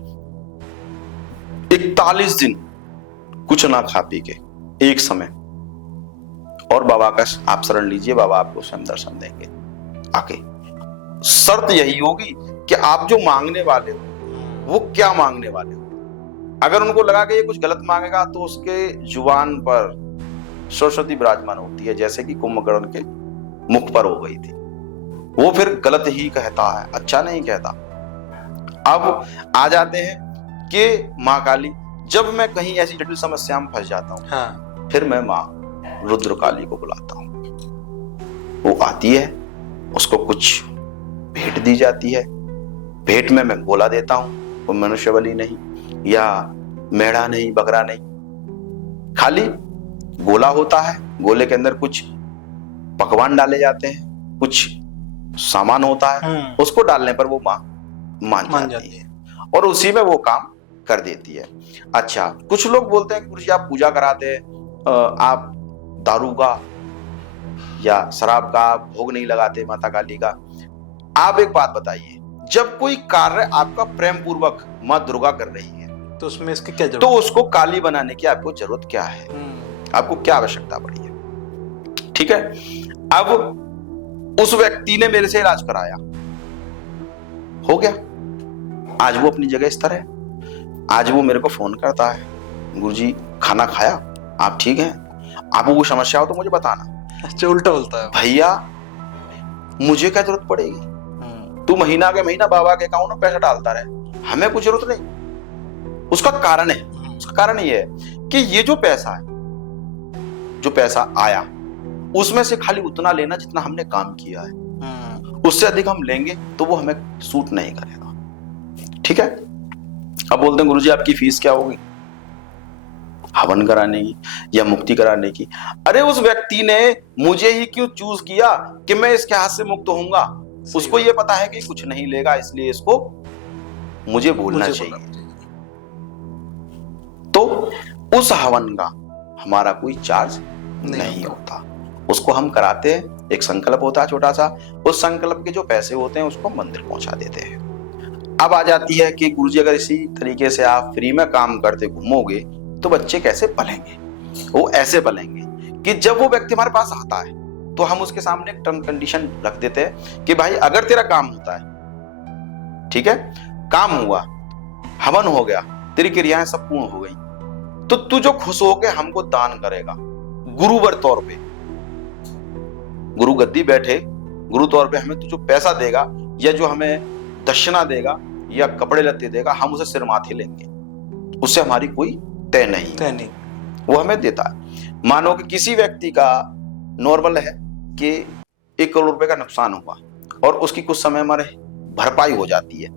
41 दिन कुछ ना खा पी के एक समय, और बाबा का आप शरण लीजिए, बाबा आपको स्वयं दर्शन देंगे आके। शर्त यही होगी कि आप जो मांगने वाले हो वो क्या मांगने वाले हो। अगर उनको लगा कि ये कुछ गलत मांगेगा, तो उसके जुबान पर सरस्वती विराजमान होती है, जैसे कि कुंभकर्ण के मुख पर हो गई थी। वो फिर गलत ही कहता है, अच्छा नहीं कहता। अब आ जाते हैं कि माँ काली, जब मैं कहीं ऐसी जटिल समस्या में फंस जाता हूँ, फिर मैं माँ रुद्र काली को बुलाता हूँ। वो आती है, उसको कुछ भेंट दी जाती है। भेंट में मैं गोला देता हूँ, वो मनुष्य बलि नहीं, या मेढ़ा नहीं, बकरा नहीं, खाली गोला होता है। गोले के अंदर कुछ पकवान डाले जाते हैं, कुछ सामान होता है, उसको डालने पर वो माँ मान जाती है और उसी में वो काम कर देती है। अच्छा, कुछ लोग बोलते हैं कि गुरुजी आप पूजा कराते हैं, आप दारू का या शराब का भोग नहीं लगाते माता काली का। आप एक बात बताइए, जब कोई कार्य आपका प्रेम पूर्वक माँ दुर्गा कर रही है, तो उसमें इसकी क्या जरूरत, तो उसको काली बनाने की आपको जरूरत क्या है? आपको क्या आवश्यकता पड़ी है? ठीक है। अब उस व्यक्ति ने मेरे से इलाज कराया, हो गया, आज वो अपनी जगह स्थिर है। आज वो मेरे को फोन करता है, गुरुजी खाना खाया, आप ठीक हैं, आपको कोई समस्या हो तो मुझे बताना। अच्छा, उल्टा बोलता है। भैया मुझे क्या जरूरत पड़ेगी, तू महीना के महीना बाबा के अकाउंट में पैसा डालता रहे, हमें कुछ जरूरत नहीं। उसका कारण है, उसका कारण ये है कि ये जो पैसा है, जो पैसा आया, उसमें से खाली उतना लेना जितना हमने काम किया है। उससे अधिक हम लेंगे तो वो हमें सूट नहीं करेगा। ठीक है। अब बोलते हैं गुरुजी आपकी फीस क्या होगी, हवन कराने की या मुक्ति कराने की? अरे उस व्यक्ति ने मुझे ही क्यों चूज किया कि मैं इसके हाथ से मुक्त होऊंगा? उसको ये पता है कि कुछ नहीं लेगा, इसलिए इसको मुझे बोलना चाहिए। तो उस हवन का हमारा कोई चार्ज नहीं होता, उसको हम कराते हैं। एक संकल्प होता है छोटा सा, उस संकल्प के जो पैसे होते हैं उसको मंदिर पहुंचा देते हैं। अब आ जाती है कि गुरुजी अगर इसी तरीके से आप फ्री में काम करते घूमोगे तो बच्चे कैसे पलेंगे? वो ऐसे पलेंगे कि जब वो व्यक्ति हमारे पास आता है तो हम उसके सामने एक टर्म कंडीशन रख देते हैं कि भाई अगर तेरा काम होता है, ठीक है, काम हुआ, हवन हो गया, तेरी क्रियाएं सब पूर्ण हो गई, तो तू जो खुश होके हमको दान करेगा गुरुवर तौर पे, गुरु गद्दी बैठे गुरु तौर पे हमें तू जो पैसा देगा या जो हमें दक्षिणा देगा या कपड़े लत्ते देगा, हम उसे सिर माथे लेंगे, उससे हमारी कोई तय नहीं, वो हमें देता है। मानो कि किसी व्यक्ति का नॉर्मल है कि 1 करोड़ रुपए का नुकसान हुआ और उसकी कुछ समय हमारे भरपाई हो जाती है,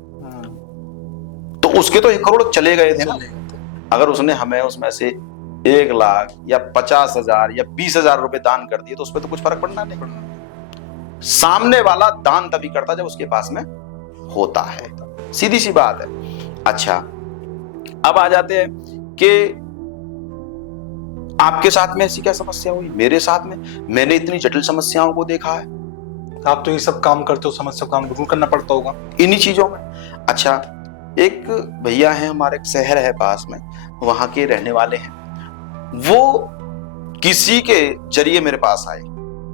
तो उसके तो 1 करोड़ चले गए थे ना। अगर उसने हमें उसमें से 1 लाख या 50,000 या 20,000 रुपए दान कर दिए तो उसमें तो कुछ फर्क पड़ना नहीं। सामने वाला दान तभी करता जब उसके पास में होता है, सीधी सी बात है। अच्छा, अब आ जाते हैं कि आपके साथ में ऐसी क्या समस्या हुई? मेरे साथ में, मैंने इतनी जटिल समस्याओं को देखा है। आप तो ये सब काम करते हो, समस्या काम जरूर करना पड़ता होगा इन्हीं चीजों में। अच्छा, एक भैया है हमारे, एक शहर है पास में, वहां के रहने वाले हैं, वो किसी के जरिए मेरे पास आए,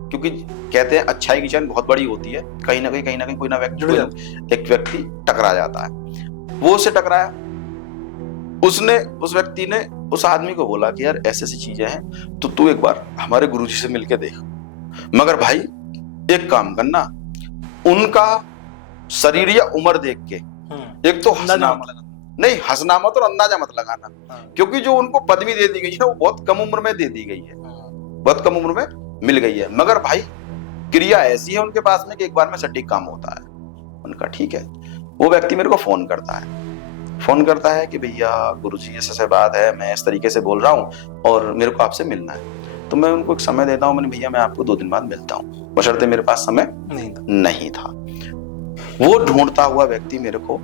क्योंकि कहते हैं अच्छाई की चैन बहुत बड़ी होती है, कहीं ना कहीं कोई ना व्यक्ति, एक व्यक्ति टकरा जाता है। वो उससे टकराया, उसने, उस व्यक्ति ने उस आदमी को बोला कि यार ऐसी ऐसी चीजें हैं, तो तू एक बार हमारे गुरुजी से मिलके देख। मगर भाई एक काम करना, उनका शरीर या उम्र देख के एक तो हंसना नहीं, हंसना मत और अंदाजा मत लगाना, क्योंकि जो उनको पदवी दे दी गई है वो बहुत कम उम्र में दे दी गई है, बहुत कम उम्र में मिल गई है। मगर भाई क्रिया ऐसी है उनके पास में कि एक बार में सटीक काम होता है। उनका ठीक है। वो व्यक्ति मेरे को फोन करता है कि भैया गुरुजी ऐसा बात है, मैं इस तरीके से बोल रहा हूँ और मेरे को आपसे मिलना है। तो मैं उनको एक समय देता हूँ, मैंने भैया मैं आपको 2 दिन बाद मिलता हूँ, बशर्ते मेरे पास समय नहीं था। वो ढूंढता हुआ व्यक्ति मेरे को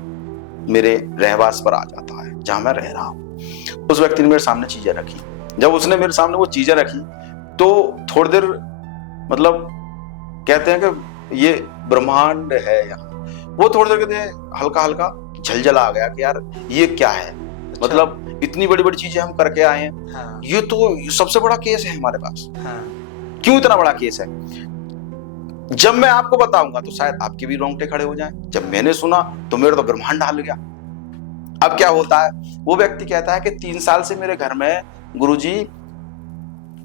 मेरे रहवास पर आ जाता है जहां मैं रह रहा हूँ। उस व्यक्ति ने मेरे सामने चीजें रखी। जब उसने मेरे सामने वो चीजें रखी तो थोड़ी देर मतलब कहते हैं कि ये ब्रह्मांड है यहाँ, वो थोड़ी देर कहते हैं हल्का हल्का झलझल आ गया कि यार ये क्या है। अच्छा। मतलब इतनी बड़ी बड़ी चीजें हम करके आए हैं। हाँ। ये तो सबसे बड़ा केस है हमारे पास। हाँ। क्यों इतना बड़ा केस है? जब मैं आपको बताऊंगा तो शायद आपके भी रोंगटे खड़े हो जाएं। जब मैंने सुना तो मेरा तो ब्रह्मांड हिल गया। अब क्या होता है, वो व्यक्ति कहता है कि 3 साल से मेरे घर में गुरुजी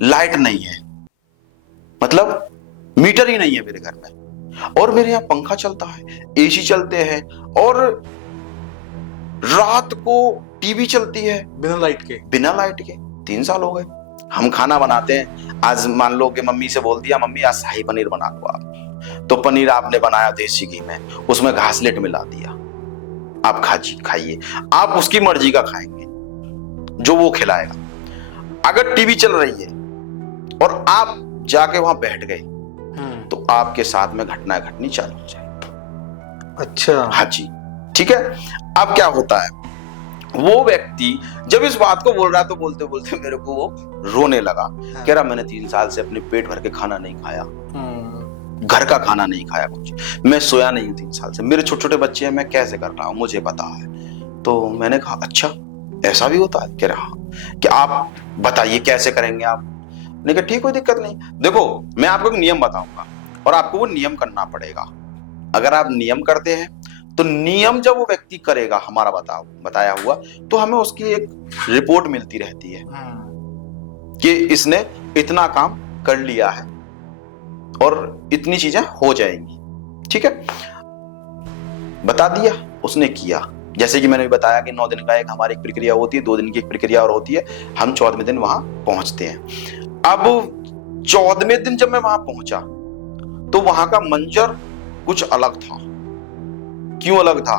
लाइट नहीं है, मतलब मीटर ही नहीं है मेरे घर में, और मेरे यहाँ पंखा चलता है, एसी चलते हैं, और रात को टीवी चलती है बिना लाइट के 3 साल हो गए। हम खाना बनाते हैं, आज मान लो कि मम्मी से बोल दिया मम्मी आज शाही पनीर बना दो आप, तो पनीर आपने बनाया देसी घी में, उसमें घासलेट मिला दिया, आप खाइए, आप उसकी मर्जी का खाएंगे जो वो खिलाएगा। अगर टीवी चल रही है और आप जाके वहां बैठ गए तो आपके साथ में घटना घटनी चालू हो जाएगी। अच्छा, हाँ जी, ठीक है। अब क्या होता है, वो व्यक्ति जब इस बात को बोल रहा तो बोलते बोलते मेरे को वो रोने लगा। हाँ। कह रहा मैंने 3 साल से अपने पेट भर के खाना नहीं खाया, घर का खाना नहीं खाया, कुछ मैं सोया नहीं हूं 3 साल से, मेरे छोटे छोटे बच्चे हैं, मैं कैसे कर रहा हूं मुझे पता है। तो मैंने कहा अच्छा ऐसा भी होता है? कह रहा हाँ। कि आप बताइए कैसे करेंगे आप? मैंने कहा ठीक, कोई दिक्कत नहीं, देखो मैं आपको एक नियम बताऊंगा और आपको वो नियम करना पड़ेगा। अगर आप नियम करते हैं तो नियम जब वो व्यक्ति करेगा हमारा बताया हुआ, तो हमें उसकी एक रिपोर्ट मिलती रहती है कि इसने इतना काम कर लिया है और इतनी चीजें हो जाएंगी। ठीक है, बता दिया, उसने किया। जैसे कि मैंने भी बताया कि 9 दिन का एक हमारी प्रक्रिया होती है, 2 दिन की एक प्रक्रिया और होती है, हम 14वें दिन वहां पहुंचते हैं। अब 14वें दिन जब मैं वहां पहुंचा तो वहां का मंजर कुछ अलग था। क्यों अलग था?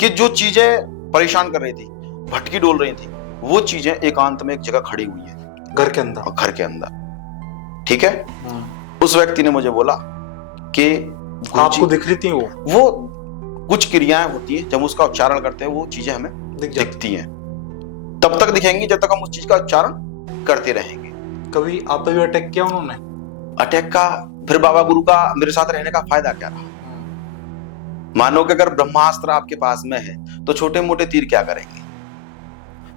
कि जो चीजें परेशान कर रही थी, भटकी डोल रही थी, वो चीजें एकांत में एक जगह खड़ी हुई है घर के अंदर। ठीक है, उस व्यक्ति ने मुझे बोला कि आपको दिख रही थी वो कुछ क्रियाएं होती है, जब उसका उच्चारण करते हैं वो चीजें हमें दिखती हैं। तब तक दिखेंगी जब तक हम उस चीज का उच्चारण करते रहेंगे। कभी आप पे भी अटैक किया उन्होंने? अटैक का फिर बाबा गुरु का मेरे साथ रहने का फायदा क्या रहा? मानो कि अगर ब्रह्मास्त्र आपके पास में है तो छोटे मोटे तीर क्या करेंगे?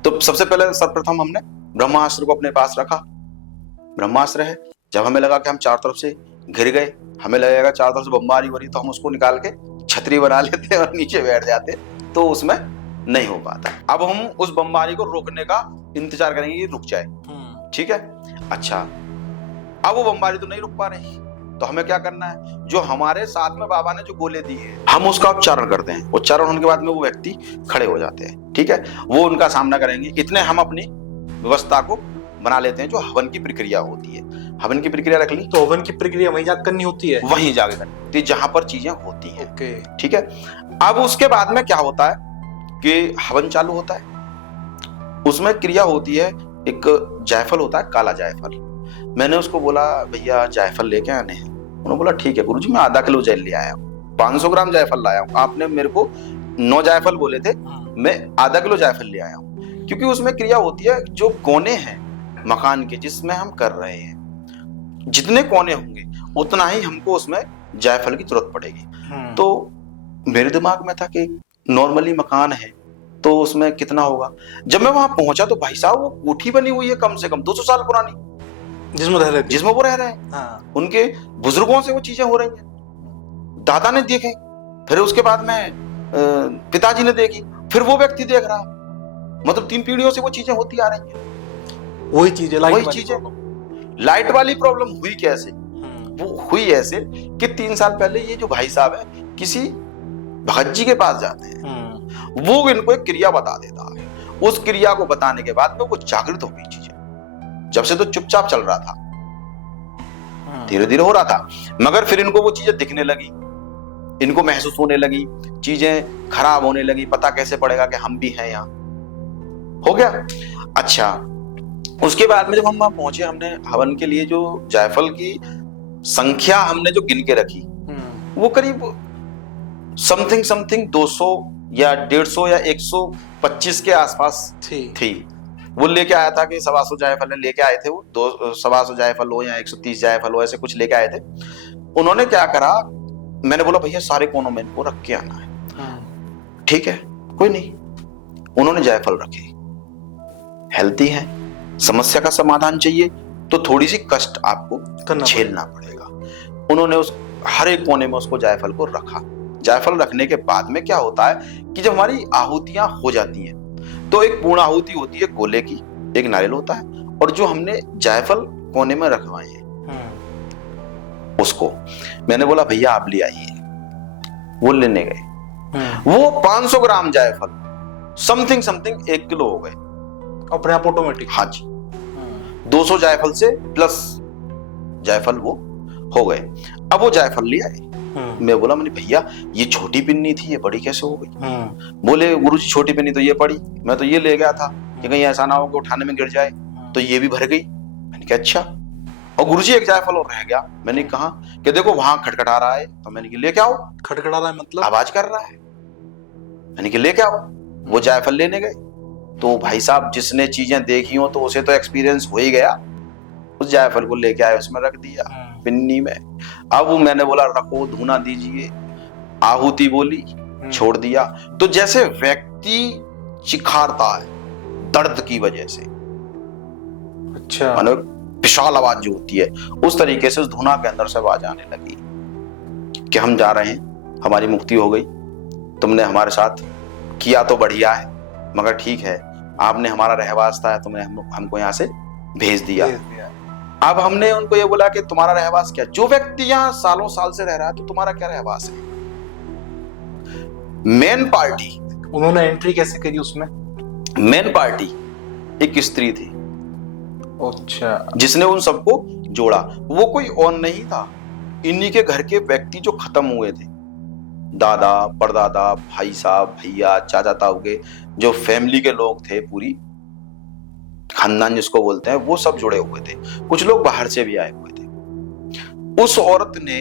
तो सबसे पहले सर्वप्रथम हमने ब्रह्मास्त्र को अपने पास रखा। ब्रह्मास्त्र है, जब हमें लगा कि हम चारों तरफ से घिर गए, हमें लगेगा चारों तरफ से बमबारी हो रही, तो हम उसको निकाल के छतरी बना लेते और नीचे बैठ जाते, तो उसमें नहीं हो पाता। अब हम उस बमबारी को रोकने का इंतजार करेंगे कि रुक जाए। ठीक है, अच्छा, अब वो बमबारी तो नहीं रुक पा रही, तो हमें क्या करना है? जो हमारे साथ में बाबा ने जो गोले दी है, हम उसका उच्चारण करते हैं। उच्चारण होने के बाद में वो व्यक्ति खड़े हो जाते हैं। ठीक है, वो उनका सामना करेंगे। इतने हम अपनी व्यवस्था को बना लेते हैं। जो हवन की प्रक्रिया होती है, हवन की प्रक्रिया रख ली, तो हवन की प्रक्रिया वहीं जाकर करनी होती है? वहीं जाकर करनी होती है जहां पर चीजें होती हैं। ठीक है, अब उसके बाद में क्या होता है कि हवन चालू होता है। उसमें क्रिया होती है, एक जायफल होता है, काला जायफल। मैंने उसको बोला भैया जायफल लेके आने हैं। उन्होंने बोला ठीक है गुरुजी, मैं आधा किलो जैल ले आया हूँ, 500 ग्राम जायफल लाया हूँ। आपने मेरे को 9 जायफल बोले थे, मैं आधा किलो जायफल ले आया हूँ। क्योंकि उसमें क्रिया होती है, जो कोने हैं मकान के जिसमें हम कर रहे हैं, जितने कोने होंगे उतना ही हमको उसमें जायफल की जरूरत पड़ेगी। तो मेरे दिमाग में था कि नॉर्मली मकान है तो उसमें कितना होगा। जब मैं वहां पहुंचा तो भाई साहब वो कोठी बनी हुई है कम से कम 200 साल पुरानी, जिसमें वो रह रहे हैं। हाँ। उनके बुजुर्गों से वो चीजें हो रही हैं। दादा ने देखे, फिर उसके बाद में पिताजी ने देखी, फिर वो व्यक्ति देख रहा, मतलब 3 पीढ़ियों से वो चीजें होती आ रही हैं। वही चीजें लाइट वाली प्रॉब्लम हुई कैसे? वो हुई ऐसे कि 3 साल पहले ये जो भाई साहब है किसी भगत जी के पास जाते हैं, वो इनको एक क्रिया बता देता है। उस क्रिया को बताने के बाद में वो जागृत हो गई चीजें। जब से तो चुपचाप चल रहा था, धीरे धीरे हो रहा था, मगर फिर इनको वो चीजें दिखने लगी, इनको महसूस होने लगी, चीजें खराब होने लगी, पता कैसे पड़ेगा कि हम भी हैं यहाँ, हो गया। अच्छा, उसके बाद में जब हम वहां पहुंचे, हमने हवन के लिए जो जायफल की संख्या हमने जो गिन के रखी, वो करीब समथिंग 200 या 150 या 125 के आसपास थी। वो लेके आया था कि 125 जायफल लेके आए थे, वो 125 जायफल हो या 130 जायफल हो, ऐसे कुछ लेके आए थे। उन्होंने क्या करा, मैंने बोला भैया सारे कोनों में इनको रख के आना है। ठीक है, कोई नहीं। उन्होंने जायफल रखे, हेल्थी है, समस्या का समाधान चाहिए तो थोड़ी सी कष्ट आपको झेलना पड़ेगा। उन्होंने उस हर एक कोने में उसको जायफल को रखा। जायफल रखने के बाद में क्या होता है कि जब हमारी आहुतियां हो जाती हैं तो एक पूर्ण आहुति होती है गोले की, एक नारियल होता है, और जो हमने जायफल कोने में रखवाए हैं उसको मैंने बोला भैया आप ले आइए। वो लेने गए, वो 500 ग्राम जायफल समथिंग 1 किलो हो गए अपने आप ऑटोमेटिक। हाँ जी, 200 जायफल से प्लस जायफल वो हो गए। अब वो जायफल ले आए। मैं बोला मैंने भैया ये छोटी पिन्नी थी, ये बड़ी कैसे हो गई? बोले गुरुजी छोटी पिन्नी तो ये पड़ी, मैं तो ये ले गया था कि कहीं ऐसा ना हो कि उठाने में गिर जाए, तो ये भी भर गई। मैंने कहा अच्छा। और गुरुजी एक जायफल और रह गया। मैंने कहा कि देखो वहां खटखटा रहा है, तो मैंने कहा लेके आओ। खटखटा रहा है मतलब आवाज कर रहा है। मैंने कहा लेके आओ। वो जायफल लेने गए तो भाई साहब जिसने चीजें देखी हो तो उसे तो एक्सपीरियंस हो ही गया। उस जायफल को लेके आए, उसमें रख दिया पिन्नी में। अब मैंने बोला रखो, धुना दीजिए, आहुति बोली, छोड़ दिया। तो जैसे व्यक्ति चिखारता है दर्द की वजह से, अच्छा, मानो विशाल आवाज जो होती है, उस तरीके से उस धुना के अंदर से आवाज आने लगी कि हम जा रहे हैं, हमारी मुक्ति हो गई, तुमने हमारे साथ किया तो बढ़िया है, मगर ठीक है आपने हमारा रहवास था, तुमने हमको यहाँ से भेज दिया। अब हमने उनको ये बोला कि तुम्हारा रहवास क्या? जो व्यक्ति यहाँ सालों साल से रह रहा है तो तुम्हारा क्या रहवास है? मेन पार्टी, उन्होंने एंट्री कैसे करी उसमें? मेन पार्टी एक स्त्री थी, अच्छा, जिसने उन सबको जोड़ा। वो कोई और नहीं था, इन्हीं के घर के व्यक्ति जो खत्म हुए थे, दादा, परदादा, भाई साहब, भैया, चाचा ताऊ के जो फैमिली के लोग थे, पूरी खानदान जिसको बोलते हैं, वो सब जुड़े हुए थे। कुछ लोग बाहर से भी आए हुए थे। उस औरत ने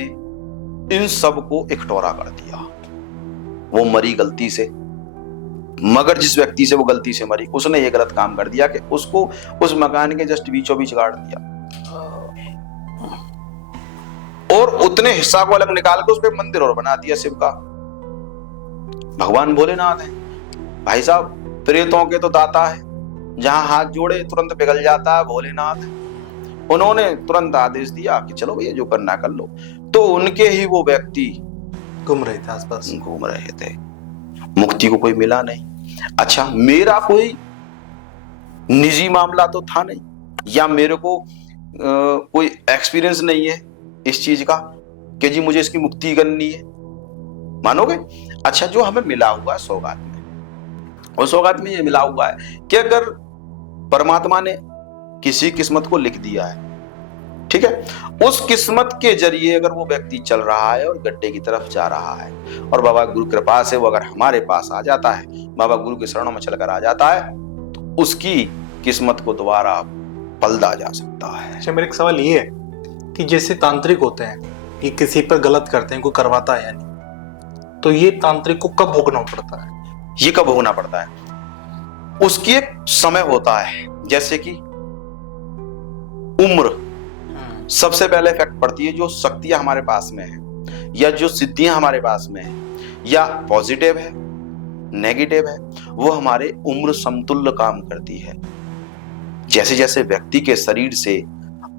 इन सबको इकट्ठा कर दिया। वो मरी गलती से, मगर जिस व्यक्ति से वो गलती से मरी, उसने ये गलत काम कर दिया कि उसको उस मकान के जस्ट बीचों बीच गाड़ दिया, और उतने हिस्सा को अलग निकाल के उस पर मंदिर और बना दिया शिव का। भगवान भोलेनाथ है भाई साहब, प्रेतों के तो दाता है, जहां हाथ जोड़े तुरंत पिघल जाता है, भोलेनाथ। उन्होंने तुरंत आदेश दिया कि चलो भैया जो करना कर लो। तो उनके ही वो व्यक्ति घूम रहे थे आसपास, घूम रहे थे, मुक्ति को कोई मिला नहीं। अच्छा, मेरा कोई निजी मामला तो था नहीं, या मेरे को कोई एक्सपीरियंस नहीं है इस चीज का कि जी मुझे इसकी मुक्ति करनी है, मानोगे? अच्छा, जो हमें मिला हुआ है सौगात में, और सौगात में ये मिला हुआ है कि अगर परमात्मा ने किसी किस्मत को लिख दिया है, ठीक है, उस किस्मत के जरिए अगर वो व्यक्ति चल रहा है और गड्ढे की तरफ जा रहा है, और बाबा गुरु कृपा से वो अगर हमारे पास आ जाता है, बाबा गुरु के शरणों में चलकर आ जाता है, तो उसकी किस्मत को दोबारा पलटा जा सकता है। अच्छा, मेरा एक सवाल ये है कि जैसे तांत्रिक होते हैं, ये किसी पर गलत करते हैं, कोई करवाता है यानी, तो ये तांत्रिक को कब भोगना पड़ता है? ये कब भोगना पड़ता है? उसकी एक समय होता है, जैसे कि उम्र सबसे पहले इफेक्ट पड़ती है। जो शक्तियां हमारे पास में है, या जो सिद्धियां हमारे पास में है, या पॉजिटिव है, नेगेटिव है, वो हमारे उम्र समतुल्य काम करती है। जैसे जैसे व्यक्ति के शरीर से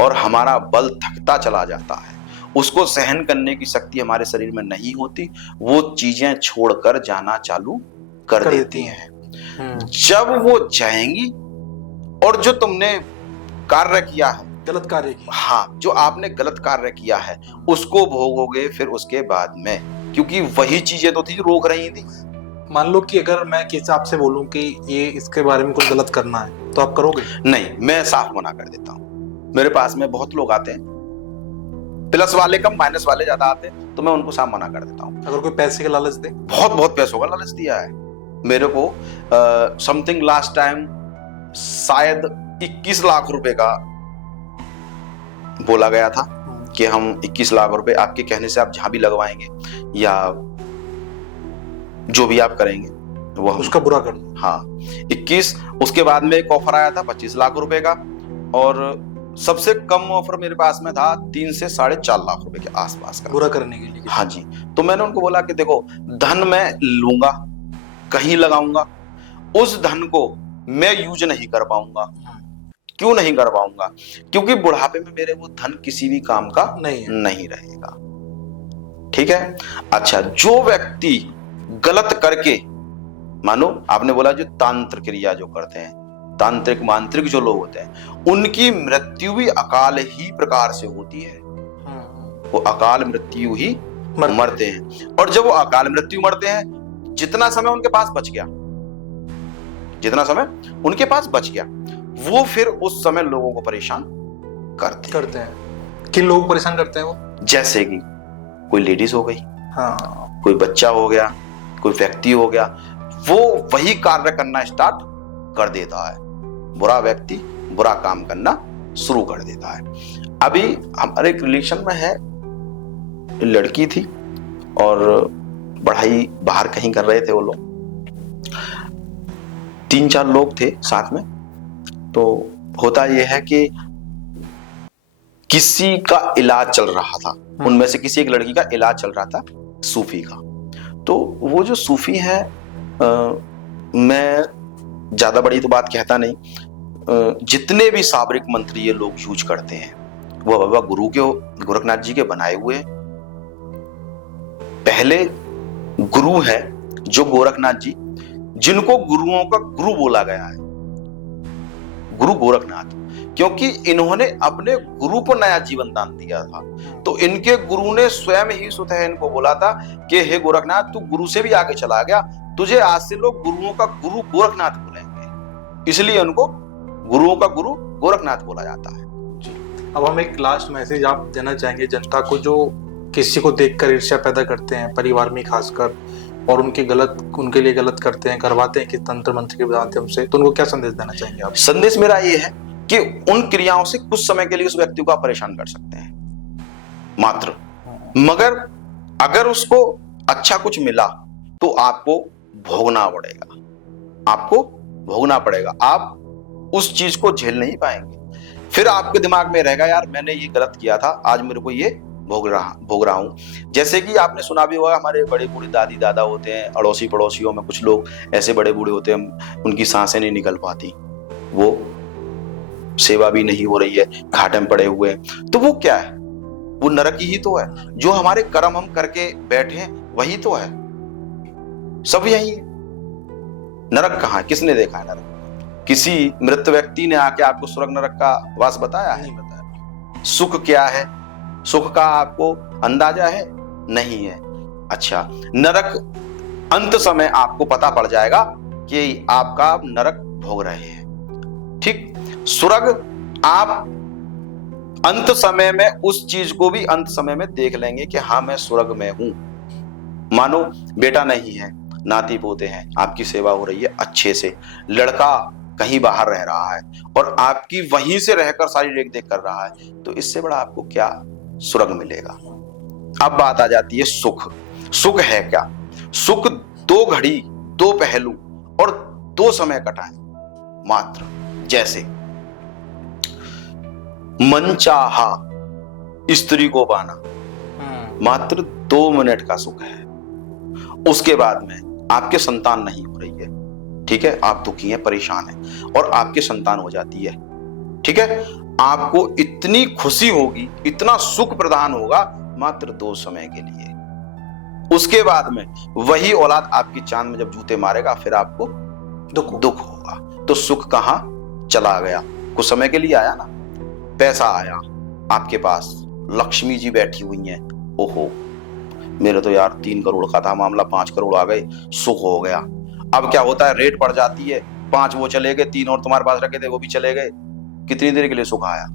और हमारा बल थकता चला जाता है, उसको सहन करने की शक्ति हमारे शरीर में नहीं होती, वो चीजें छोड़कर जाना चालू कर देती हैं। जब वो जाएंगी और जो तुमने कार्य किया है, गलत कार्य किया, हाँ, जो आपने गलत कार्य किया है उसको भोगोगे फिर उसके बाद में, क्योंकि वही चीजें तो थी रोक रही थी। मान लो कि अगर मैं किसी आपसे बोलूं कि ये इसके बारे में कुछ गलत करना है, तो आप करोगे? नहीं, मैं साफ मना कर देता हूँ। मेरे पास में बहुत लोग आते हैं, प्लस वाले कम माइनस वाले ज्यादा आते हैं, तो मैं उनको साफ मना कर देता हूँ। अगर कोई पैसे का लालच दे? बहुत बहुत पैसों का लालच दिया है मेरे को। समथिंग लास्ट टाइम शायद 21 लाख रुपए का बोला गया था कि हम 21 लाख रुपए आपके कहने से आप जहां भी लगवाएंगे या जो भी आप करेंगे वो हम उसका बुरा कर दो। हाँ 21। उसके बाद में एक ऑफर आया था 25 लाख रुपए का, और सबसे कम ऑफर मेरे पास में था 3 से 4.5 लाख रुपए के आसपास का, बुरा करने के लिए। हाँ जी। तो मैंने उनको बोला कि देखो, धन मैं लूंगा, कहीं लगाऊंगा, उस धन को मैं यूज नहीं कर पाऊंगा। क्यों नहीं कर पाऊंगा? क्योंकि बुढ़ापे में मेरे वो धन किसी भी काम का नहीं रहेगा। ठीक है। अच्छा, जो व्यक्ति गलत करके, मानो आपने बोला जो तांत्रिक क्रिया जो करते हैं, तांत्रिक मांत्रिक जो लोग होते हैं, उनकी मृत्यु भी अकाल ही प्रकार से होती है। वो अकाल मृत्यु ही मरते हैं। और जब वो अकाल मृत्यु मरते हैं, जितना समय उनके पास बच गया, जितना समय उनके पास बच गया, वो फिर उस समय लोगों को परेशान करते हैं। किन लोगों को परेशान करते हैं वो? जैसे कि कोई लेडीज हो गई, हाँ, कोई बच्चा हो गया, कोई व्यक्ति हो गया, वो वही कार्य करना स्टार्ट कर देता है। बुरा व्यक्ति बुरा काम करना शुरू कर देता है। अभी हमारे एक रिलेशन में है, लड़की थी और पढ़ाई बाहर कहीं कर रहे थे वो लोग, 3-4 लोग थे साथ में। तो होता यह है कि किसी का इलाज चल रहा था, उनमें से किसी एक लड़की का इलाज चल रहा था सूफी का। तो वो जो सूफी है, मैं ज्यादा बड़ी तो बात कहता नहीं, जितने भी साबरिक मंत्र ये लोग यूज करते हैं वो बाबा गोरखनाथ जी के बनाए हुए हैं। पहले गुरु है जो गोरखनाथ जी, जिनको गुरुओं का गुरु बोला गया है, गुरु गोरखनाथ, क्योंकि इन्होंने अपने गुरु को नया जीवन दान दिया था। तो इनके गुरु ने स्वयं ही स्वतः इनको बोला था कि हे गोरखनाथ, तू गुरु से भी आगे चला गया, तुझे आज से लोग गुरुओं का गुरु गोरखनाथ बोलेंगे, इसलिए उनको गुरुओं का गुरु गोरखनाथ बोला जाता है। अब हम एक लास्ट मैसेज आप देना चाहेंगे जनता को, जो किसी को देखकर ईर्ष्या पैदा करते हैं, परिवार में खासकर, और उनके लिए गलत करते हैं, करवाते हैं कि तंत्र मंत्र के माध्यम से, तो उनको क्या संदेश देना चाहेंगे आप? संदेश मेरा ये है कि उन क्रियाओं से कुछ समय के लिए उस व्यक्ति को आप परेशान कर सकते हैं मात्र, मगर अगर उसको अच्छा कुछ मिला तो आपको भोगना पड़ेगा, आपको भोगना पड़ेगा। आप उस चीज को झेल नहीं पाएंगे, फिर आपके दिमाग में रहेगा यार मैंने ये गलत किया था, आज मेरे को ये भोग रहा हूं। जैसे कि आपने सुना भी होगा, हमारे बड़े बूढ़े दादी दादा होते हैं, अड़ोसी पड़ोसियों में कुछ लोग ऐसे बड़े बूढ़े होते हैं, उनकी सांसें नहीं निकल पाती, वो सेवा भी नहीं हो रही है, घाटे में पड़े हुए हैं। तो वो क्या है? वो नरक ही तो है। जो हमारे कर्म हम करके बैठे हैं वही तो है, सब यही है। नरक कहाँ है? किसने देखा है नरक? किसी मृत व्यक्ति ने आके आपको स्वर्ग नरक का वास बताया है? नहीं बताया। सुख क्या है, सुख का आपको अंदाजा है? नहीं है। अच्छा, नरक अंत समय आपको पता पड़ जाएगा कि आपका नरक भोग रहे हैं। ठीक, स्वर्ग आप अंत समय में उस चीज को भी अंत समय में देख लेंगे कि हाँ मैं स्वर्ग में हूं। मानो बेटा नहीं है, नाती पोते हैं, आपकी सेवा हो रही है अच्छे से, लड़का कहीं बाहर रह रहा है और आपकी वहीं से रहकर सारी देख देख कर रहा है, तो इससे बड़ा आपको क्या स्वर्ग मिलेगा? अब बात आ जाती है सुख। सुख है क्या? सुख 2 घड़ी, 2 पहलू और 2 समय कटाएं मात्र। जैसे मनचाहा स्त्री को पाना मात्र 2 मिनट का सुख है। उसके बाद में आपके संतान नहीं हो रही है, ठीक है, आप दुखी हैं, परेशान हैं, और आपके संतान हो जाती है, ठीक है, आपको इतनी खुशी होगी, इतना सुख प्रदान होगा मात्र 2 समय के लिए। उसके बाद में वही औलाद आपकी चांद में जब जूते मारेगा, फिर आपको दुख होगा। तो सुख कहां चला गया? कुछ समय के लिए आया ना, पैसा आया आपके पास, लक्ष्मी जी बैठी हुई हैं, ओहो मेरे तो यार 3 करोड़ का था मामला, 5 करोड़ आ गए, सुख हो गया। अब क्या होता है, रेट बढ़ जाती है, 5 वो चले गए, 3 और तुम्हारे पास रखे थे वो भी चले गए, कितनी देर के लिए सुख आया?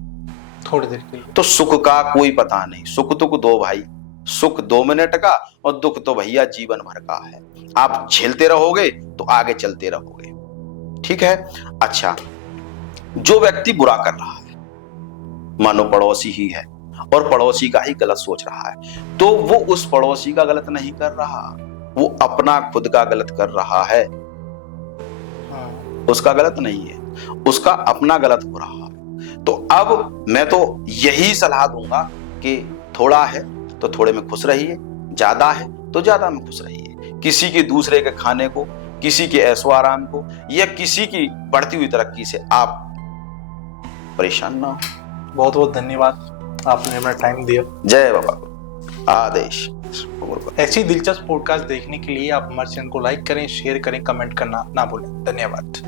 थोड़ी देर के लिए। तो सुख का कोई पता नहीं, सुख दुख दो भाई, सुख 2 मिनट का और दुख तो भैया जीवन भर का है। आप झेलते रहोगे तो आगे चलते रहोगे, ठीक है। अच्छा, जो व्यक्ति बुरा कर रहा है, मानो पड़ोसी ही है और पड़ोसी का ही गलत सोच रहा है, तो वो उस पड़ोसी का गलत नहीं कर रहा, वो अपना खुद का गलत कर रहा है। उसका गलत नहीं है, उसका अपना गलत हो रहा है। तो अब मैं तो यही सलाह दूंगा कि थोड़ा है तो थोड़े में खुश रहिए, ज्यादा है तो ज्यादा में खुश रहिए। किसी के दूसरे के खाने को, किसी के ऐशो आराम को या किसी की बढ़ती हुई तरक्की से आप परेशान ना हो। बहुत बहुत धन्यवाद, आपने अपना टाइम दिया। जय बाबा, आदेश। ऐसी दिलचस्प पॉडकास्ट देखने के लिए आप हमारे चैनल को लाइक करें, शेयर करें, कमेंट करना ना भूलें। धन्यवाद।